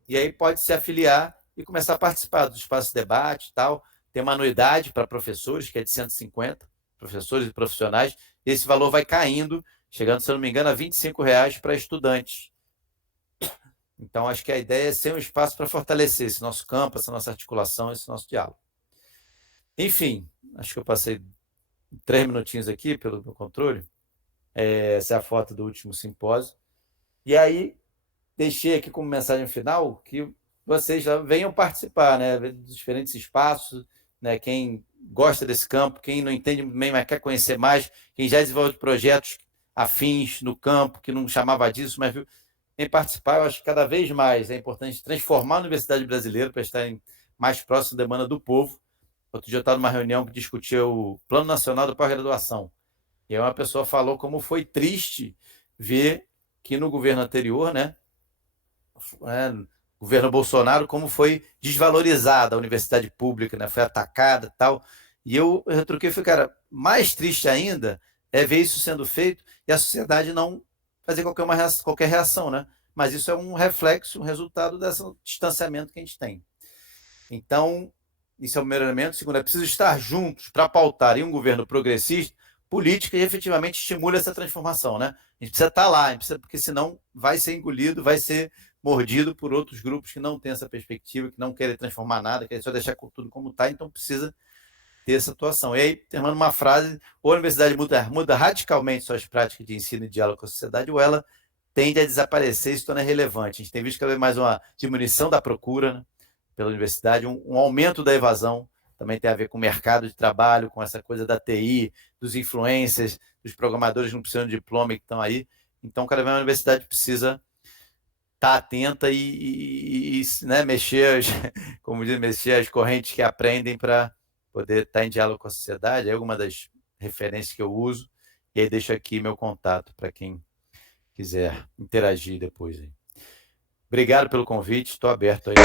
E aí pode se afiliar e começar a participar do espaço de debate e tal. Tem uma anuidade para professores, que é de 150, professores e profissionais, e esse valor vai caindo, chegando, se eu não me engano, a R$25 para estudantes. Então, acho que a ideia é ser um espaço para fortalecer esse nosso campo, essa nossa articulação, esse nosso diálogo. Enfim, acho que eu passei 3 minutinhos aqui pelo meu controle. Essa é a foto do último simpósio. E aí, deixei aqui como mensagem final que vocês já venham participar, né, dos diferentes espaços, né, quem gosta desse campo, quem não entende bem, mas quer conhecer mais, quem já desenvolve projetos afins no campo, que não chamava disso, mas viu, vem participar. Eu acho que cada vez mais é importante transformar a universidade brasileira para estarem mais próximo da demanda do povo. Outro dia eu estava numa reunião que discutia o Plano Nacional da Pós-Graduação. E aí uma pessoa falou como foi triste ver que no governo anterior, né, governo Bolsonaro, como foi desvalorizada a universidade pública, né, foi atacada e tal. E eu retruquei e falei, cara, mais triste ainda é ver isso sendo feito e a sociedade não fazer qualquer reação, né? Mas isso é um reflexo, um resultado desse distanciamento que a gente tem. Então, isso é o primeiro elemento. Segundo, é preciso estar juntos para pautar em um governo progressista política e efetivamente estimule essa transformação, né? A gente precisa estar lá, porque senão vai ser engolido, vai ser mordido por outros grupos que não têm essa perspectiva, que não querem transformar nada, querem só deixar tudo como está, então precisa ter essa atuação. E aí, terminando uma frase, ou a universidade muda radicalmente suas práticas de ensino e diálogo com a sociedade, ou ela tende a desaparecer e se torna relevante. A gente tem visto cada vez mais uma diminuição da procura, né, pela universidade, um aumento da evasão, também tem a ver com o mercado de trabalho, com essa coisa da TI, dos influencers, dos programadores que não precisam de diploma e que estão aí. Então, cada vez mais a universidade precisa estar atenta e né, mexer, como diz, mexer as correntes que aprendem para poder estar em diálogo com a sociedade. É alguma das referências que eu uso. E aí deixo aqui meu contato para quem quiser interagir depois. Aí. Obrigado pelo convite, estou aberto aí.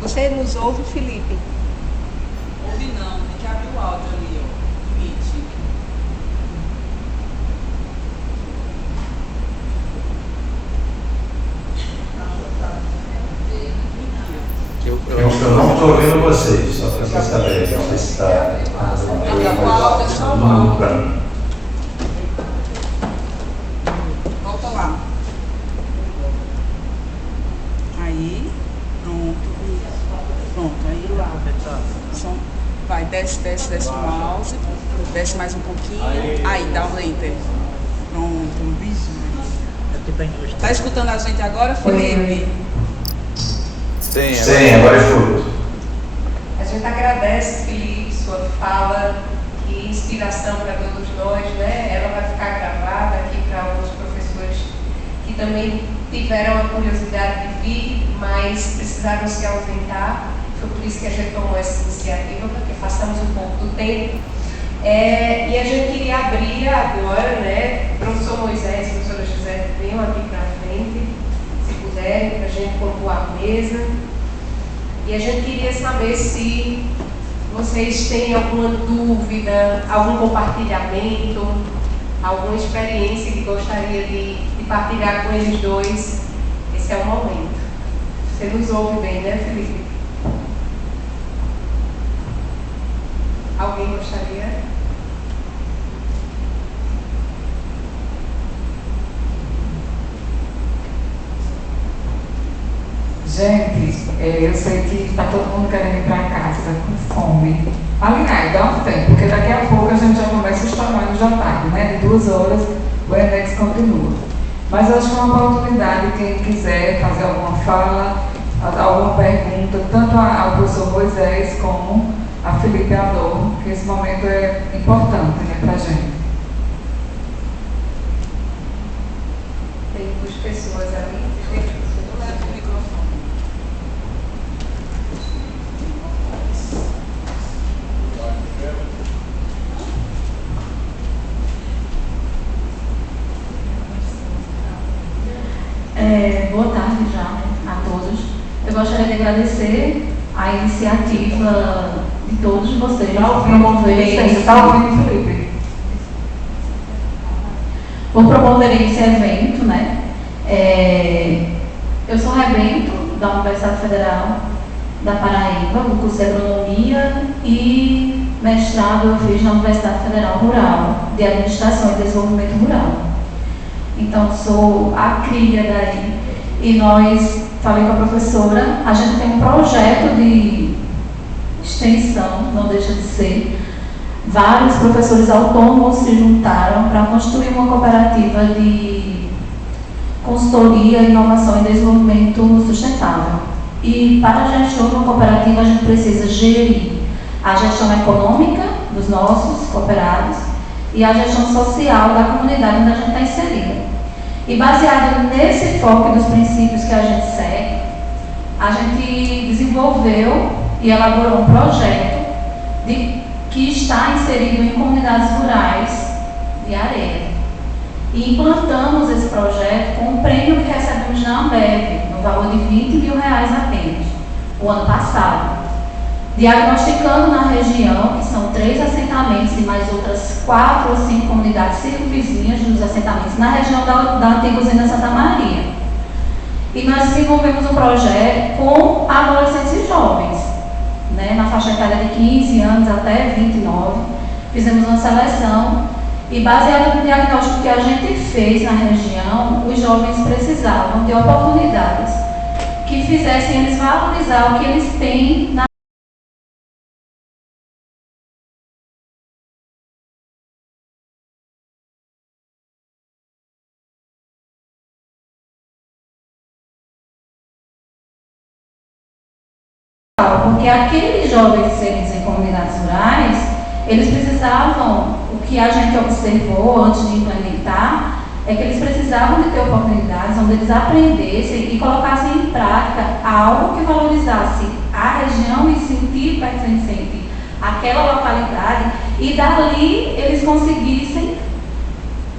Você nos ouve, Felipe? Ouve não, tem que abrir o áudio ali, ó. Limite. Eu não estou ouvindo vocês, só para saber, não sei se está. O áudio é só o áudio. Volta lá. Aí, pronto. Pronto, aí lá. Vai, desce o mouse, desce mais um pouquinho. Aí, dá um enter. Pronto, bicho. Tá escutando a gente agora, Felipe? Sim, agora escuto. A gente agradece, Felipe, sua fala, que inspiração para todos nós, né? Ela vai ficar gravada aqui para alguns professores que também tiveram a curiosidade de vir, mas precisaram se ausentar. Foi por isso que a gente tomou essa iniciativa, para que façamos um pouco do tempo. E a gente queria abrir agora, né? Professor Moisés, professora José, venham aqui para frente, se puderem, para a gente pontuar a mesa. E a gente queria saber se vocês têm alguma dúvida, algum compartilhamento, alguma experiência que gostaria de partilhar com eles dois. Esse é o momento. Você nos ouve bem, né, Felipe? Alguém gostaria? Gente, eu sei que está todo mundo querendo ir para casa com fome. Aliás, dá um tempo, porque daqui a pouco a gente já começa o trabalho já tarde, né? De 2 horas o ENEX continua. Mas eu acho que é uma oportunidade, quem quiser fazer alguma fala, alguma pergunta, tanto ao professor Moisés como a Felipe Adorno, que esse momento é importante, né, para a gente. Tem pessoas ali. Boa tarde já a todos. Eu gostaria de agradecer a iniciativa de todos vocês por promoverem esse evento, né? Eu sou rebento da Universidade Federal da Paraíba, no curso de Agronomia, e mestrado eu fiz na Universidade Federal Rural, de Administração e Desenvolvimento Rural. Então, sou a cria daí. E nós, falei com a professora, a gente tem um projeto de extensão, não deixa de ser. Vários professores autônomos se juntaram para construir uma cooperativa de consultoria, inovação e desenvolvimento sustentável. E para a gestão de uma cooperativa, a gente precisa gerir a gestão econômica dos nossos cooperados e a gestão social da comunidade onde a gente está inserida. E baseado nesse foco e dos princípios que a gente segue, a gente desenvolveu e elaborou um projeto que está inserido em comunidades rurais de Areia. E implantamos esse projeto com um prêmio que recebemos na Ambev, no valor de R$20 mil apenas, o ano passado. Diagnosticando na região, que são 3 assentamentos e mais outras 4 ou 5 comunidades circunvizinhas dos assentamentos na região da antiga usina Santa Maria. E nós desenvolvemos um projeto com adolescentes e jovens, né, na faixa etária de 15 anos até 29. Fizemos uma seleção e, baseado no diagnóstico que a gente fez na região, os jovens precisavam de oportunidades que fizessem eles valorizar o que eles têm na porque aqueles jovens inseridos em comunidades rurais, eles precisavam, o que a gente observou antes de implementar, é que eles precisavam de ter oportunidades onde eles aprendessem e colocassem em prática algo que valorizasse a região e sentir pertencente àquela localidade, e dali eles conseguissem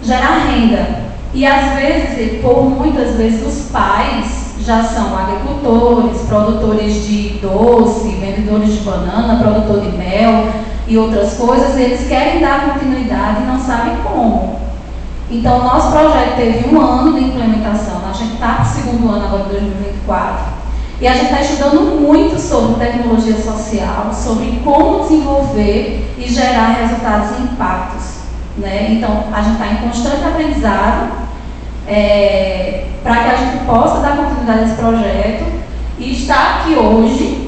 gerar renda. E às vezes, por muitas vezes, os pais já são agricultores, produtores de doce, vendedores de banana, produtor de mel e outras coisas, eles querem dar continuidade e não sabem como. Então, o nosso projeto teve 1 ano de implementação, a gente está para o 2º ano agora de 2024, e a gente está estudando muito sobre tecnologia social, sobre como desenvolver e gerar resultados e impactos, né? Então, a gente está em constante aprendizado, para que a gente possa dar continuidade a esse projeto, e estar aqui hoje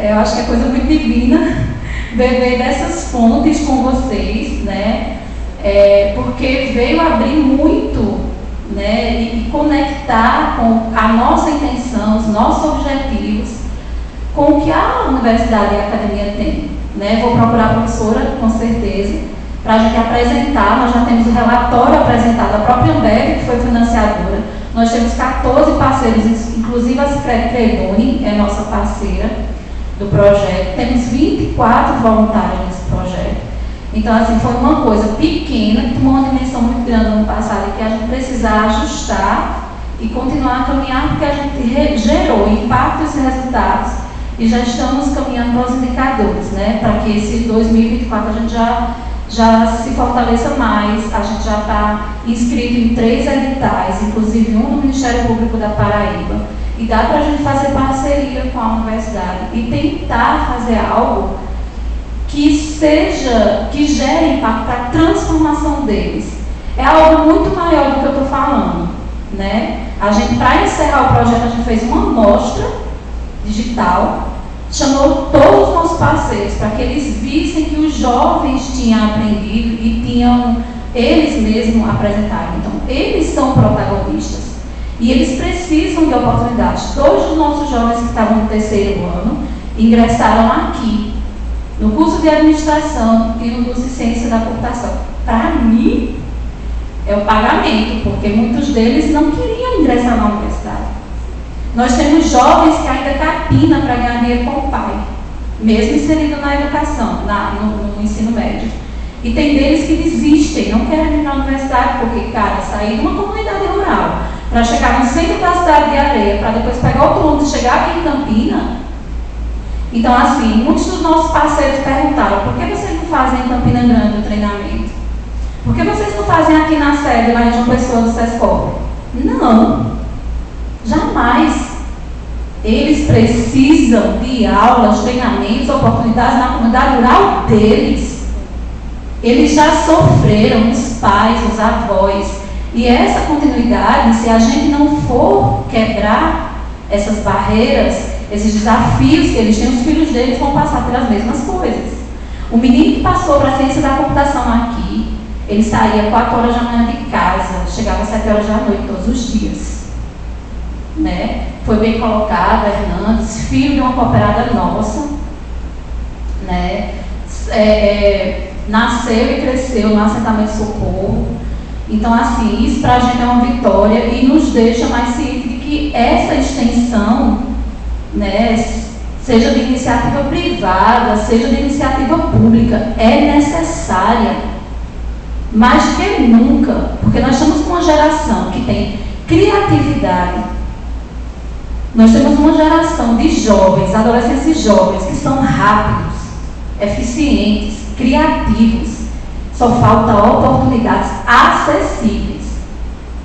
eu acho que é coisa muito divina beber dessas fontes com vocês, né? Porque veio abrir muito, né, e conectar com a nossa intenção, os nossos objetivos, com o que a universidade e a academia tem, né? Vou procurar a professora, com certeza, para a gente apresentar. Nós já temos o relatório apresentado, a própria Ambev, que foi financiadora. Nós temos 14 parceiros, inclusive a Creduni é nossa parceira do projeto. Temos 24 voluntários nesse projeto. Então, assim, foi uma coisa pequena, que tomou uma dimensão muito grande no ano passado, e que a gente precisa ajustar e continuar a caminhar, porque a gente gerou impactos e resultados, e já estamos caminhando para os indicadores, né? Para que esse 2024 a gente já se fortaleça mais. A gente já está inscrito em 3 editais, inclusive um no Ministério Público da Paraíba, e dá para a gente fazer parceria com a universidade e tentar fazer algo que gere impacto para a transformação deles. É algo muito maior do que eu estou falando, né? A gente, para encerrar o projeto, a gente fez uma amostra digital, chamou todos os nossos parceiros para que eles vissem que os jovens tinham aprendido e tinham eles mesmos apresentado. Então, eles são protagonistas e eles precisam de oportunidades. Todos os nossos jovens que estavam no 3º ano ingressaram aqui, no curso de administração e no curso de ciência da computação. Para mim, é o pagamento, porque muitos deles não queriam ingressar na universidade. Nós temos jovens que ainda capinam para ganhar dinheiro com o pai, mesmo inserido na educação, no ensino médio. E tem deles que desistem, não querem ir na universidade, porque, cara, sair de uma comunidade rural para chegar no centro da cidade de Areia, para depois pegar outro ônibus e chegar aqui em Campina. Então, assim, muitos dos nossos parceiros perguntaram: por que vocês não fazem em Campina Grande o treinamento? Por que vocês não fazem aqui na sede, lá em João Pessoa do Sescov? Não, jamais. Eles precisam de aulas, treinamentos, oportunidades na comunidade rural deles. Eles já sofreram, os pais, os avós. E essa continuidade, se a gente não for quebrar essas barreiras, esses desafios que eles têm, os filhos deles vão passar pelas mesmas coisas. O menino que passou para a ciência da computação aqui, ele saía 4 horas da manhã de casa, chegava às 7 horas da noite todos os dias. Né? Foi bem colocado, Hernandes, filho de uma cooperada nossa, né? Nasceu e cresceu no assentamento Socorro. Então, assim, isso para a gente é uma vitória e nos deixa mais ciente de que essa extensão, né, seja de iniciativa privada, seja de iniciativa pública, é necessária, mais do que nunca, porque nós estamos com uma geração que tem criatividade. Nós temos uma geração de jovens, adolescentes e jovens, que são rápidos, eficientes, criativos. Só falta oportunidades acessíveis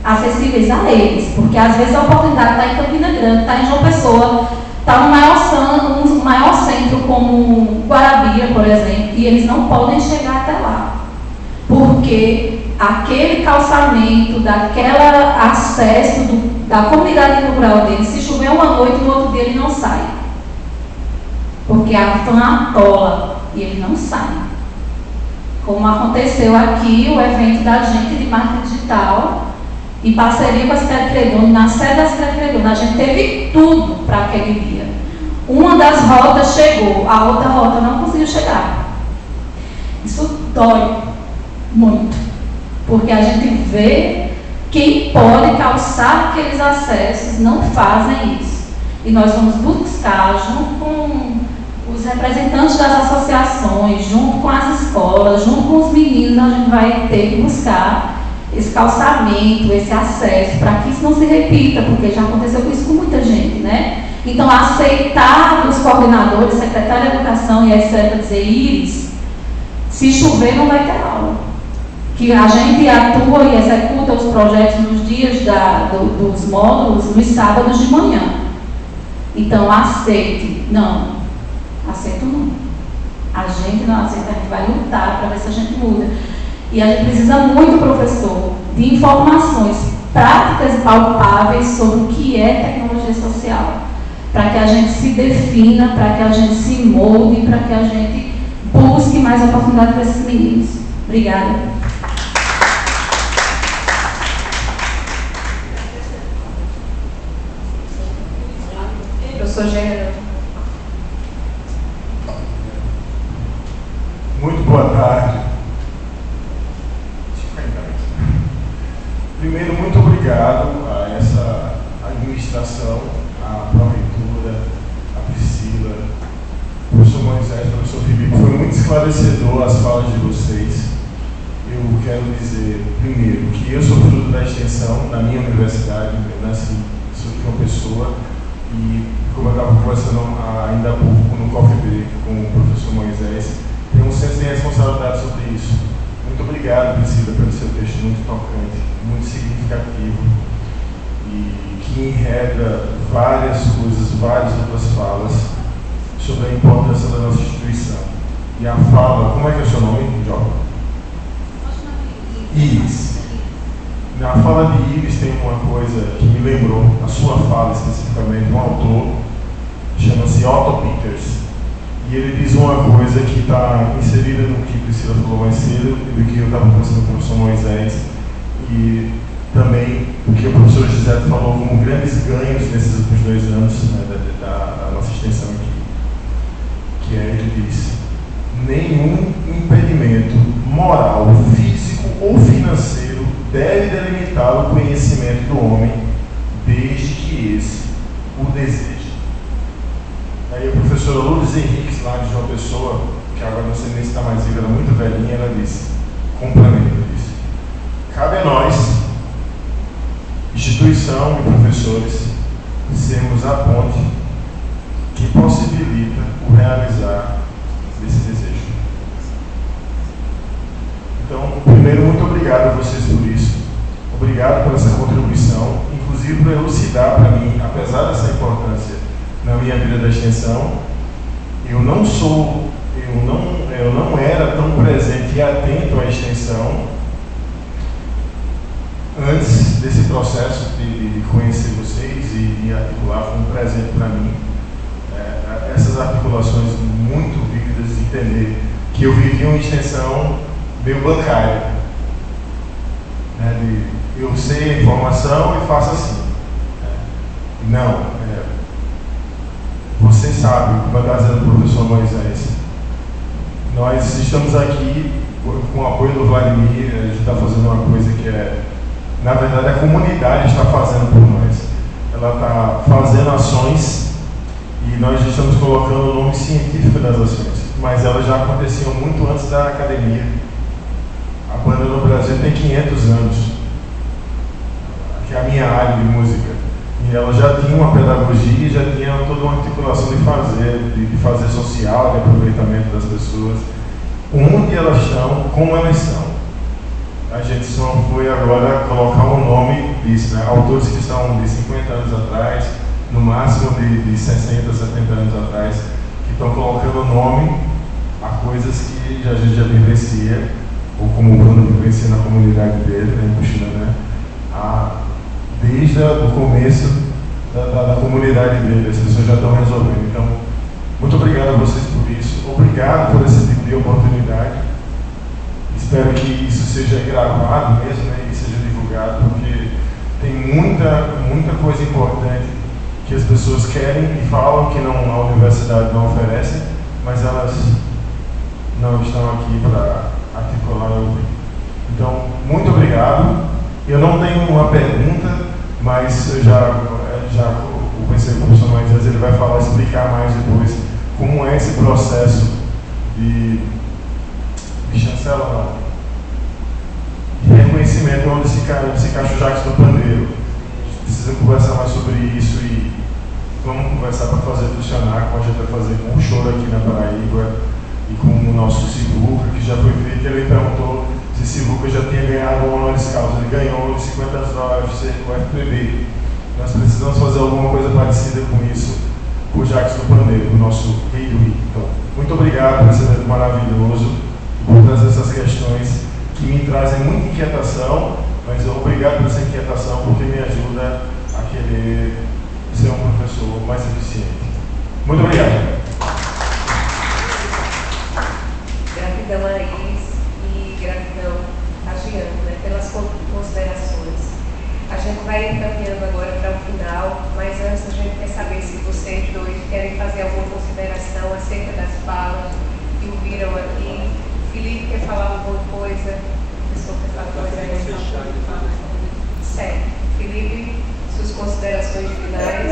a eles, porque às vezes a oportunidade está em Campina Grande, está em João Pessoa, está no maior centro como Guarabira, por exemplo, e eles não podem chegar até lá, porque aquele calçamento, daquele acesso da comunidade rural dele, se chover uma noite, no outro dia ele não sai, porque a água atola e ele não sai. Como aconteceu aqui, o evento da gente de marketing digital, em parceria com a Cidade Credona, na sede da Cidade Credona, a gente teve tudo para aquele dia. Uma das rotas chegou, a outra rota não conseguiu chegar. Isso dói muito, porque a gente vê quem pode calçar aqueles acessos, não fazem isso. E nós vamos buscar, junto com os representantes das associações, junto com as escolas, junto com os meninos, a gente vai ter que buscar esse calçamento, esse acesso, para que isso não se repita, porque já aconteceu com isso com muita gente, né? Então, aceitar os coordenadores, secretário de educação e etc., dizer: Iris, se chover não vai ter aula. Que a gente atua e executa os projetos nos dias dos módulos, nos sábados de manhã. Então, aceite. Não. Aceito não. A gente não aceita, a gente vai lutar para ver se a gente muda. E a gente precisa muito, professor, de informações práticas e palpáveis sobre o que é tecnologia social, para que a gente se defina, para que a gente se molde, para que a gente busque mais oportunidade para esses meninos. Obrigada. Professor Gênero. Muito boa tarde. Primeiro, muito obrigado a essa administração, a pró-reitora, a Priscila, o professor Moisés, o professor Felipe. Foi muito esclarecedor as falas de vocês. Eu quero dizer, primeiro, que eu sou fruto da extensão na minha universidade. Eu nasci, sou de uma pessoa, e como eu estava conversando ainda há pouco no Coffee Break com o professor Moisés, tenho um senso de responsabilidade sobre isso. Muito obrigado, Priscila, pelo seu texto muito tocante, muito significativo, e que enreda várias coisas, várias outras falas sobre a importância da nossa instituição. E a fala, como é que é o seu nome, Jó? Iris. Na fala de Iris tem uma coisa que me lembrou, a sua fala especificamente, um autor, chama-se Otto Peters. E ele diz uma coisa que está inserida no que Priscila falou mais cedo, e do que eu estava conversando com o professor Moisés, e também o que o professor José falou como grandes ganhos nesses últimos 2 anos, né, da nossa extensão aqui. Que é, ele diz: nenhum impedimento moral, físico ou financeiro deve delimitar o conhecimento do homem, desde que esse o deseje. Aí a professora Lourdes Henriques, lá de João Pessoa, que agora não sei nem se está mais viva, era muito velhinha, ela disse, complementa, disse: cabe a nós, instituição e professores, sermos a ponte que possibilita o realizar desse desejo. Então, primeiro, muito obrigado a vocês por isso. Obrigado por essa contribuição, inclusive para elucidar para mim, apesar dessa importância na minha vida da extensão, eu não era tão presente e atento à extensão antes desse processo de conhecer vocês e de articular. Foi um presente para mim. Essas articulações muito vívidas de entender que eu vivi uma extensão meio bancária, né, eu sei a informação e faço assim. Não, você sabe, vai trazer o professor Moisés, nós estamos aqui com o apoio do Vladimir, a gente está fazendo uma coisa que na verdade a comunidade está fazendo por nós. Ela está fazendo ações e nós estamos colocando o nome científico das ações, mas elas já aconteciam muito antes da academia. A banda no Brasil tem 500 anos, que é a minha área de música, e ela já tinha uma pedagogia, já tinha toda uma articulação de fazer social, de aproveitamento das pessoas, onde elas estão, como elas são. A gente só foi agora colocar um nome disso, né? Autores que estão de 50 anos atrás, no máximo de 60, 70 anos atrás, que estão colocando nome a coisas que a gente já vivencia, ou como o Bruno vivencia na comunidade dele, né, em Puxina, né? Desde o começo da comunidade dele, as pessoas já estão resolvendo. Então, muito obrigado a vocês por isso, obrigado por esse tipo de oportunidade. Espero que isso seja gravado mesmo, né, e seja divulgado, porque tem muita coisa importante que as pessoas querem e falam que a universidade não oferece, mas elas não estão aqui para articular e ouvir. Então, muito obrigado. Eu não tenho uma pergunta, mas eu já pensei que o professor Moisés ele vai explicar mais depois como é esse processo de chancela, não, de reconhecimento onde se encaixa o Jacques do Pandeiro. Precisamos conversar mais sobre isso e vamos conversar para fazer funcionar, como a gente vai fazer com o Choro aqui na Paraíba e com o nosso Sivuca, que já foi feito. Ele perguntou se Sivuca já tinha ganhado um honoris causa. Ele ganhou 50 anos da UFC com o FPB. Nós precisamos fazer alguma coisa parecida com isso, com o Jacques do Pandeiro, o nosso rei do Rio. Então, muito obrigado por esse evento maravilhoso, por trazer essas questões que me trazem muita inquietação, mas obrigado por essa inquietação, porque me ajuda a querer ser um professor mais eficiente. Muito obrigado. Gratidão a Iris e gratidão a Giana, né, pelas considerações. A gente vai encaminhando agora para o final, mas antes a gente quer saber se vocês dois querem fazer alguma consideração acerca das falas que ouviram aqui. Felipe quer falar alguma coisa? A pessoa quer falar alguma coisa? Certo. Felipe, suas considerações finais?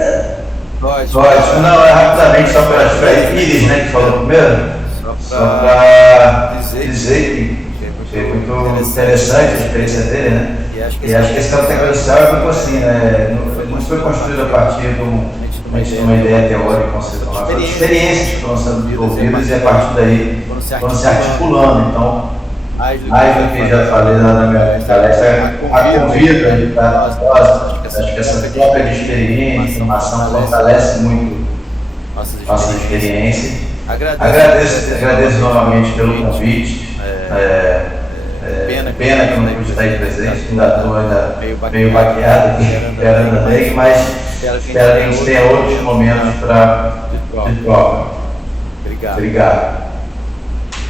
Pode. Não, rapidamente, só para Iris, né, que falou primeiro, só para dizer que é muito interessante a experiência dele, né? E acho que esse campo tecnological é muito assim, né? Não foi construído a partir de uma ideia teórica, conceitual, foram experiências que estão sendo desenvolvidas e a partir daí foram se articulando. Então, mais do que já falei na minha palestra, a convida, acho que essa troca de experiência, informação fortalece muito nossa experiência. Agradeço novamente pelo convite. Pena que eu não pude estar aí presente, ainda estou meio baqueado aqui, esperando a lei, mas espero que a gente tenha outros momentos de troca. Obrigado.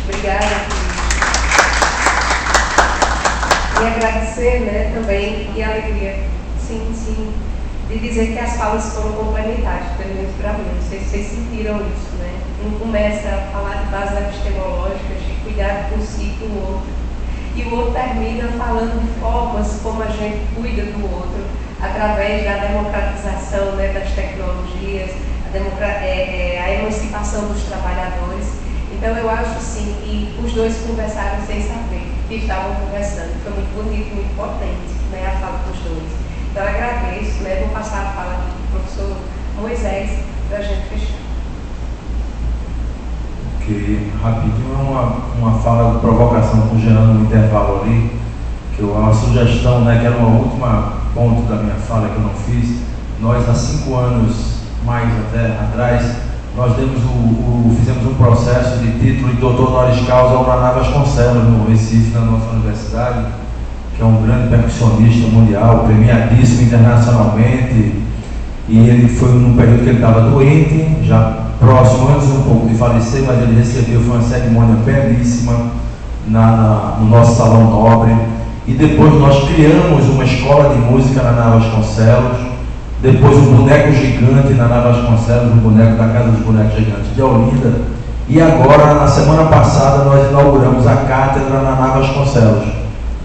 Obrigada. E agradecer, né, também, e a alegria, sim, de dizer que as falas foram complementares, pelo menos para mim. Não sei se vocês sentiram isso, né? Um começa a falar de bases epistemológicas, de cuidado com si e com o outro. e o outro termina falando de formas como a gente cuida do outro, através da democratização, né, das tecnologias, a emancipação dos trabalhadores. Então eu acho sim que os dois conversaram sem saber que estavam conversando. Foi muito bonito, muito potente, né, a fala dos dois. Então eu agradeço, né, vou passar a fala aqui para o professor Moisés para a gente fechar. Ok, rapidinho, uma fala de provocação com o Jean no intervalo ali, que uma sugestão, né, que era uma última ponto da minha fala que eu não fiz. Nós há 5 anos, mais até atrás, nós fizemos um processo de título de doutor honoris causa ao Naná Vasconcelos, no Recife, na nossa universidade, que é um grande percussionista mundial, premiadíssimo internacionalmente, e ele foi num período que ele estava doente, já próximo, antes um pouco de falecer, mas ele recebeu, foi uma cerimônia belíssima no nosso Salão Nobre, e depois nós criamos uma escola de música na Naná Vasconcelos, depois um boneco gigante na Naná Vasconcelos, um boneco da Casa dos Bonecos Gigantes de Olinda, e agora, na semana passada, nós inauguramos a cátedra na Naná Vasconcelos.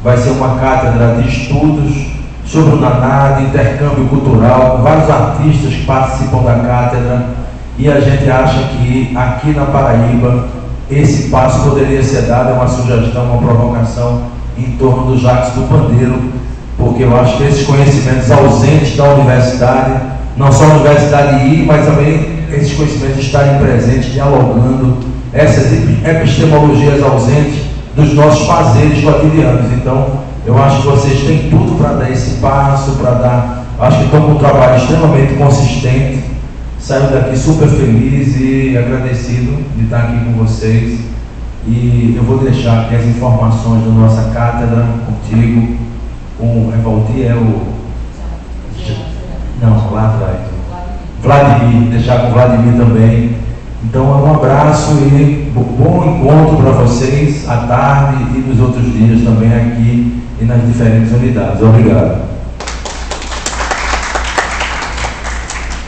Vai ser uma cátedra de estudos sobre o Naná, de intercâmbio cultural, com vários artistas que participam da cátedra, e a gente acha que aqui na Paraíba esse passo poderia ser dado, é uma sugestão, uma provocação em torno do Jacques do Pandeiro, porque eu acho que esses conhecimentos ausentes da universidade, não só a universidade ir, mas também esses conhecimentos estarem presentes, dialogando, essas epistemologias ausentes dos nossos fazeres cotidianos. Então, eu acho que vocês têm tudo para dar esse passo, acho que estão com um trabalho extremamente consistente, saio daqui super feliz e agradecido de estar aqui com vocês, e eu vou deixar aqui as informações da nossa cátedra contigo, com lá atrás, Vladimir, deixar com o Vladimir também. Então um abraço e bom encontro para vocês à tarde e nos outros dias também aqui e nas diferentes unidades. Obrigado.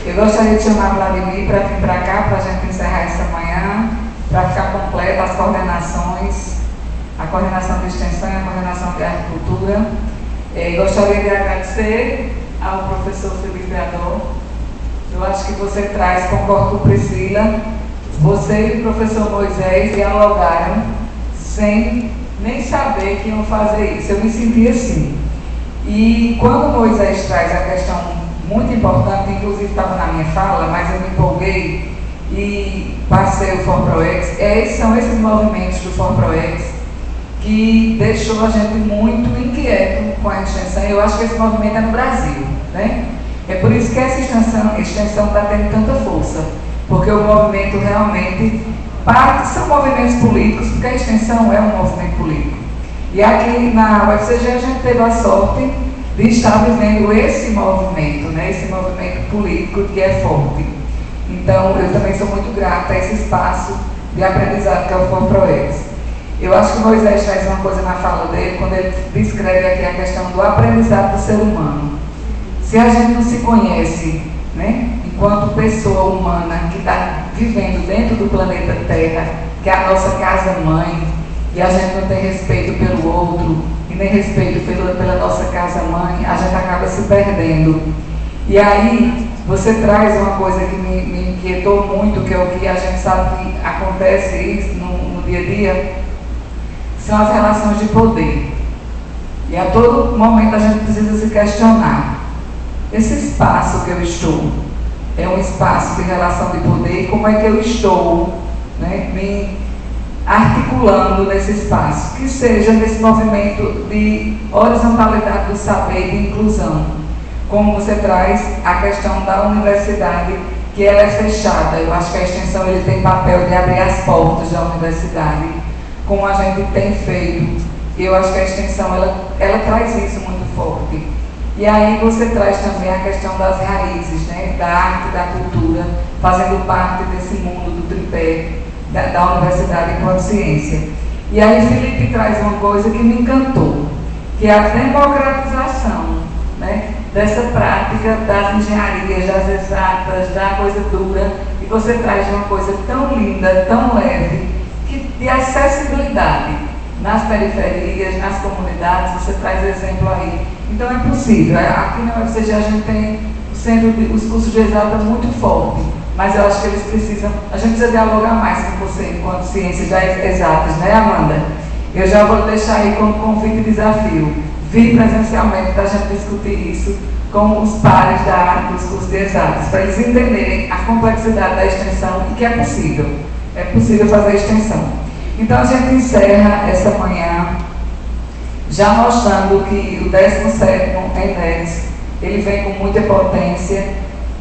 Eu gostaria de chamar o Vladimir para vir para cá, para a gente encerrar essa manhã, para ficar completa as coordenações, a coordenação de extensão e a coordenação de agricultura. Gostaria de agradecer ao professor Felipe Ador. Eu acho que você traz, concordo com Priscila, você e o professor Moisés dialogaram sem nem saber que iam fazer isso. Eu me senti assim. E quando o Moisés traz a questão muito importante, inclusive estava na minha fala, mas eu me empolguei e passei o ForProEx, são esses movimentos do ForProEx que deixou a gente muito inquieto com a extensão. Eu acho que esse movimento é no Brasil, né? É por isso que essa extensão está tendo tanta força, porque o movimento realmente são movimentos políticos, porque a extensão é um movimento político. E aqui na UFCG a gente teve a sorte de estar vivendo esse movimento, né? Esse movimento político que é forte. Então eu também sou muito grata a esse espaço de aprendizado que é o ForProEx. Eu acho que o Moisés traz uma coisa na fala dele, quando ele descreve aqui a questão do aprendizado do ser humano. Se a gente não se conhece, né, enquanto pessoa humana que está vivendo dentro do planeta Terra, que é a nossa casa-mãe, e a gente não tem respeito pelo outro, e nem respeito pela nossa casa-mãe, a gente acaba se perdendo. E aí, você traz uma coisa que me inquietou muito, que é o que a gente sabe que acontece isso no dia a dia, são as relações de poder. E a todo momento a gente precisa se questionar. Esse espaço que eu estou é um espaço de relação de poder, e como é que eu estou, né, me articulando nesse espaço, que seja nesse movimento de horizontalidade do saber e de inclusão. Como você traz a questão da universidade, que ela é fechada. Eu acho que a extensão ele tem papel de abrir as portas da universidade, como a gente tem feito. Eu acho que a extensão ela traz isso muito forte. E aí você traz também a questão das raízes, né, da arte e da cultura, fazendo parte desse mundo do tripé da universidade enquanto ciência. E aí Felipe traz uma coisa que me encantou, que é a democratização, né, dessa prática das engenharias, das exatas, da coisa dura, e você traz uma coisa tão linda, tão leve, de acessibilidade. nas periferias, nas comunidades, você traz exemplo aí. Então é possível. Aqui na UFCG a gente tem os cursos de exatas muito forte, mas eu acho que eles precisam, a gente precisa dialogar mais com você enquanto ciências exatas, né, Amanda? Eu já vou deixar aí como convite e desafio, vir presencialmente para a gente discutir isso com os pares da área dos cursos de exatas, para eles entenderem a complexidade da extensão e que é possível fazer extensão. Então a gente encerra essa manhã já mostrando que o 17º ENERES, ele vem com muita potência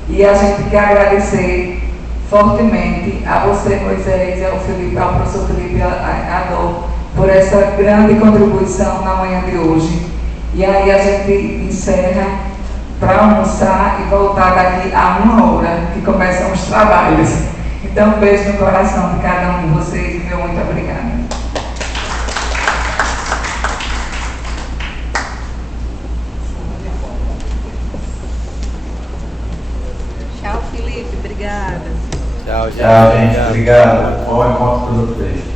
e a gente quer agradecer fortemente a você, Moisés, e ao professor Felipe Ador, por essa grande contribuição na manhã de hoje. E aí a gente encerra para almoçar e voltar daqui a 1 hora, que começam os trabalhos. Então, um beijo no coração de cada um de vocês e meu muito obrigada. Tchau, Felipe. Obrigada. Tchau, Tchau, gente. Obrigado. Bom encontro para vocês.